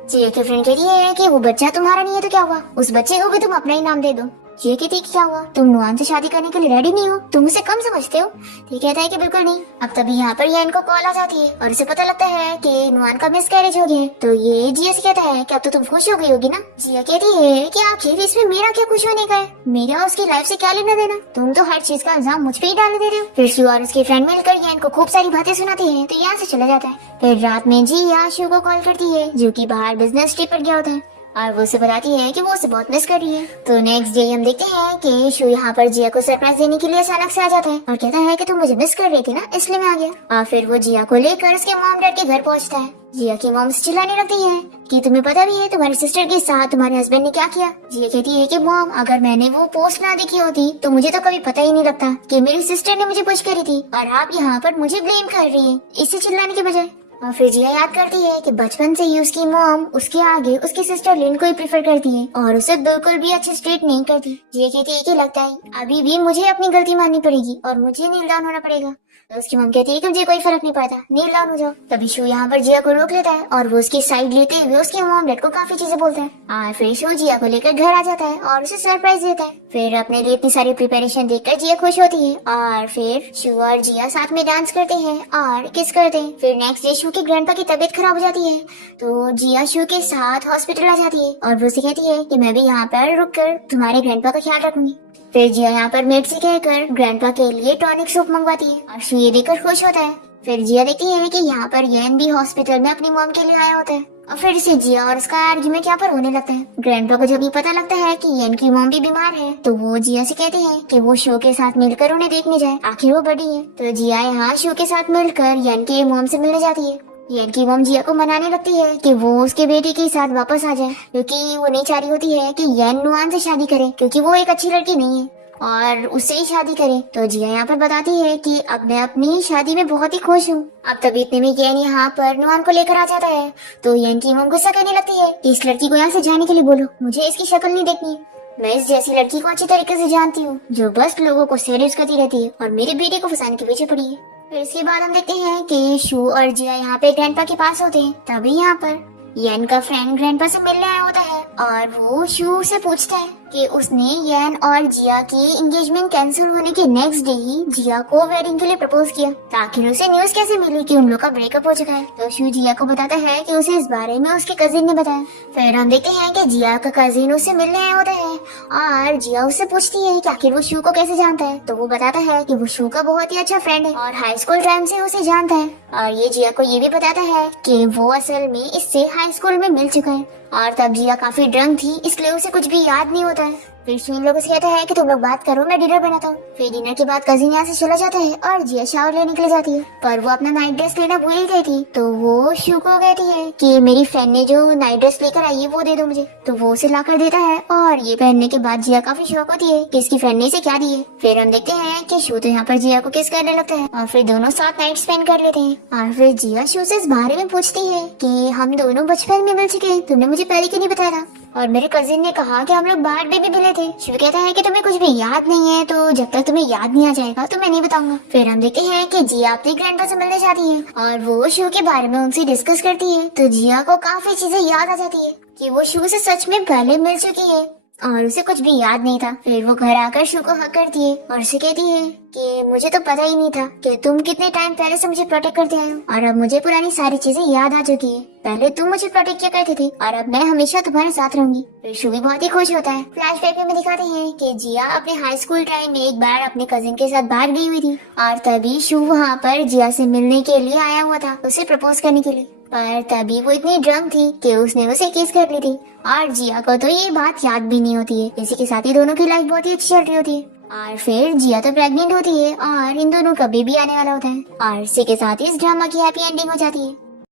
जिया की फ्रेंड कहती है कि वो बच्चा तुम्हारा नहीं है तो क्या हुआ, उस बच्चे को भी तुम अपना ही नाम दे दो। ये कहती है क्या हुआ, तुम नुआन से शादी करने के लिए रेडी नहीं हो, तुम उसे कम समझते हो। ये कहता है कि बिल्कुल नहीं। अब तभी यहाँ पर येन को कॉल आ जाती है और उसे पता लगता है कि नुआन का मिसकैरेज हो गया है। तो ये जिया से कहता है कि अब तो तुम खुश हो गई होगी ना। जिया कहती है कि आखिर इसमें मेरा क्या खुश होने का है, मेरा उसकी लाइफ से क्या लेना देना, तुम तो हर चीज का इल्जाम मुझ पे ही डाल दे रहे हो। फिर शू और उसके फ्रेंड मिलकर येन को खूब सारी बातें सुनाते हैं तो यहाँ से चला जाता है। फिर रात में जिया शू को कॉल करती है जो की बाहर बिजनेस ट्रिप पर गया होता है और वो उसे बताती है कि वो उसे बहुत मिस कर रही है। तो नेक्स्ट डे हम देखते हैं कि शू यहाँ पर जिया को सरप्राइज देने के लिए अचानक से आ जाता है और कहता है कि तुम मुझे मिस कर रही थी ना, इसलिए मैं आ गया। और फिर वो जिया को लेकर उसके मॉम डैड के घर पहुँचता है। जिया की मॉम से चिल्लाने लगती है कि तुम्हें पता भी है तुम्हारी सिस्टर के साथ तुम्हारे हस्बैंड ने क्या किया। जिया कहती है कि मॉम अगर मैंने वो पोस्ट ना देखी होती तो मुझे तो कभी पता ही नहीं लगता कि मेरी सिस्टर ने मुझे पुश करी थी और आप यहाँ पर मुझे ब्लेम कर रही है इससे चिल्लाने के बजाय। और फिर जिया याद करती है कि बचपन से ही उसकी मॉम उसके आगे उसकी सिस्टर लिन को ही प्रेफर करती है और उसे बिल्कुल भी अच्छे स्ट्रेट नहीं करती। जिया कहती है कि लगता है अभी भी मुझे अपनी गलती माननी पड़ेगी और मुझे नील डाउन होना पड़ेगा। तो उसकी मॉम कहती है कि मुझे कोई फर्क नहीं पड़ता, नील डाउन हो जाओ। तभी शू यहाँ पर जिया को रोक लेता है और वो उसकी साइड लेते हुए उसके मॉम डैड को काफी चीजें बोलते हैं। और फिर शू जिया को लेकर घर आ जाता है और उसे सरप्राइज देता है। फिर अपने लिए इतनी सारी प्रिपरेशन देखकर जिया खुश होती है और फिर शू और जिया साथ में डांस करते हैं और किस करते हैं। फिर नेक्स्ट डे शू के ग्रैंडपा की तबीयत खराब हो जाती है तो जिया शू के साथ हॉस्पिटल आ जाती है और वो उसे कहती है कि मैं भी यहाँ पर रुक कर तुम्हारे ग्रैंडपा का ख्याल रखूंगी। फिर जिया यहाँ पर मेड से कहकर ग्रैंडपा के लिए टॉनिक सूप मंगवाती है और शू ये देखकर खुश होता है। फिर जिया देखती है कि यहाँ पर येन भी हॉस्पिटल में अपनी मॉम के लिए आया होता है और फिर से जिया और उसका आर्ग्यूमेंट यहाँ पर होने लगता है। ग्रैंडपा को जब ये पता लगता है कि येन की मॉम भी बीमार है तो वो जिया से कहते हैं कि वो शो के साथ मिलकर उन्हें देखने जाए, आखिर वो बड़ी है। तो जिया यहाँ शो के साथ मिलकर येन के मॉम से मिलने जाती है। येन की मॉम जिया को मनाने लगती है कि वो उसके बेटे के साथ वापस आ जाए क्योंकि वो नहीं चाह रही होती है कि येन नुआन से शादी करे क्योंकि वो एक अच्छी लड़की नहीं है और उससे ही शादी करे। तो जिया यहाँ पर बताती है कि अब मैं अपनी शादी में बहुत ही खुश हूँ। अब तभी इतने में येन यहाँ पर नुआन को लेकर आ जाता है तो येन की मॉम गुस्सा करने लगती है कि इस लड़की को यहाँ से जाने के लिए बोलो, मुझे इसकी शक्ल नहीं देखनी है। मैं इस जैसी लड़की को अच्छी तरीके से जानती हूँ जो बस लोगों को सेड्यूस करती रहती है और मेरे बेटे को फंसाने के पीछे पड़ी है। फिर इसके बाद हम देखते हैं कि शू और जिया यहाँ पे ग्रैंडपा के पास होते हैं। तभी यहाँ पर येन का फ्रेंड ग्रैंडपा से मिलने आया होता है और वो शू से पूछता है कि उसने येन और जिया की एंगेजमेंट कैंसिल होने के नेक्स्ट डे ही जिया को वेडिंग के लिए प्रपोज किया। आखिर उसे न्यूज कैसे मिली कि उन लोग का ब्रेकअप हो चुका है? तो शू जिया को बताता है कि उसे इस बारे में उसके कजिन ने बताया। फिर हम देखते हैं कि जिया का कजिन उससे मिलने आया होता है और जिया उससे पूछती है कि आखिर वो शू को कैसे जानता है। तो वो बताता है कि वो शू का बहुत ही अच्छा फ्रेंड है और हाई स्कूल टाइम से उसे जानता है। और ये जिया को ये भी बताता है कि वो असल में इससे हाई स्कूल में मिल चुका है और तब जिया काफी ड्रंक थी, इसलिए उसे कुछ भी याद नहीं होता है। फिर शू इन लोगों से कहता है कि तुम लोग बात करो, मैं डिनर बनाता हूँ। फिर डिनर के बाद कजिन यहाँ से चला जाता है और जिया शावर लेने के लिए जाती है, पर वो अपना नाइट ड्रेस लेना भूल ही गई थी। तो वो शू को कहती है कि मेरी फ्रेंड ने जो नाइट ड्रेस लेकर आई है वो दे दो मुझे। तो वो उसे ला कर देता है और ये पहनने के बाद जिया काफी शौक होती है कि इसकी फ्रेंड ने इसे क्या दी है। फिर हम देखते हैं कि शू तो यहाँ पर जिया को किस करने लगता है और फिर दोनों साथ नाइट स्पेंड कर लेते हैं। और फिर जिया शू से इस बारे में पूछती है कि हम दोनों बचपन में मिल चुके हैं, तुमने मुझे पहले क्यों नहीं बताया था? और मेरे कजिन ने कहा कि हम लोग बाहर भी मिले थे। शिव कहता है कि तुम्हें कुछ भी याद नहीं है, तो जब तक तुम्हें याद नहीं आ जाएगा तो मैं नहीं बताऊंगा। फिर हम देखते हैं कि जिया अपनी ग्रैंडपा से मिलने जाती है और वो शिव के बारे में उनसे डिस्कस करती है। तो जिया को काफी चीजें याद आ जाती है कि वो शिव से सच में पहले मिल चुकी है और उसे कुछ भी याद नहीं था। फिर वो घर आकर शू को हक करती है और उसे कहती है कि मुझे तो पता ही नहीं था कि तुम कितने टाइम पहले से मुझे प्रोटेक्ट करते आए हो और अब मुझे पुरानी सारी चीजें याद आ चुकी है। पहले तुम मुझे प्रोटेक्ट किया करते थे और अब मैं हमेशा तुम्हारे साथ रहूंगी। फिर शू भी बहुत ही खुश होता है। फ्लैशबैक में दिखाते हैं कि जिया अपने हाई स्कूल टाइम में एक बार अपने कजिन के साथ बाहर गई हुई थी और तभी शू वहाँ पर जिया से मिलने के लिए आया हुआ था, उसे प्रपोज करने के लिए। पर तभी वो इतनी ड्रंक थी कि उसने उसे किस कर ली थी और जिया को तो ये बात याद भी नहीं होती है। इसी के साथ ही दोनों की लाइफ बहुत ही अच्छी चल रही होती है और फिर जिया तो प्रेग्नेंट होती है और इन दोनों का बेबी आने वाला होता है और इसी के साथ ही इस ड्रामा की हैप्पी एंडिंग हो जाती है।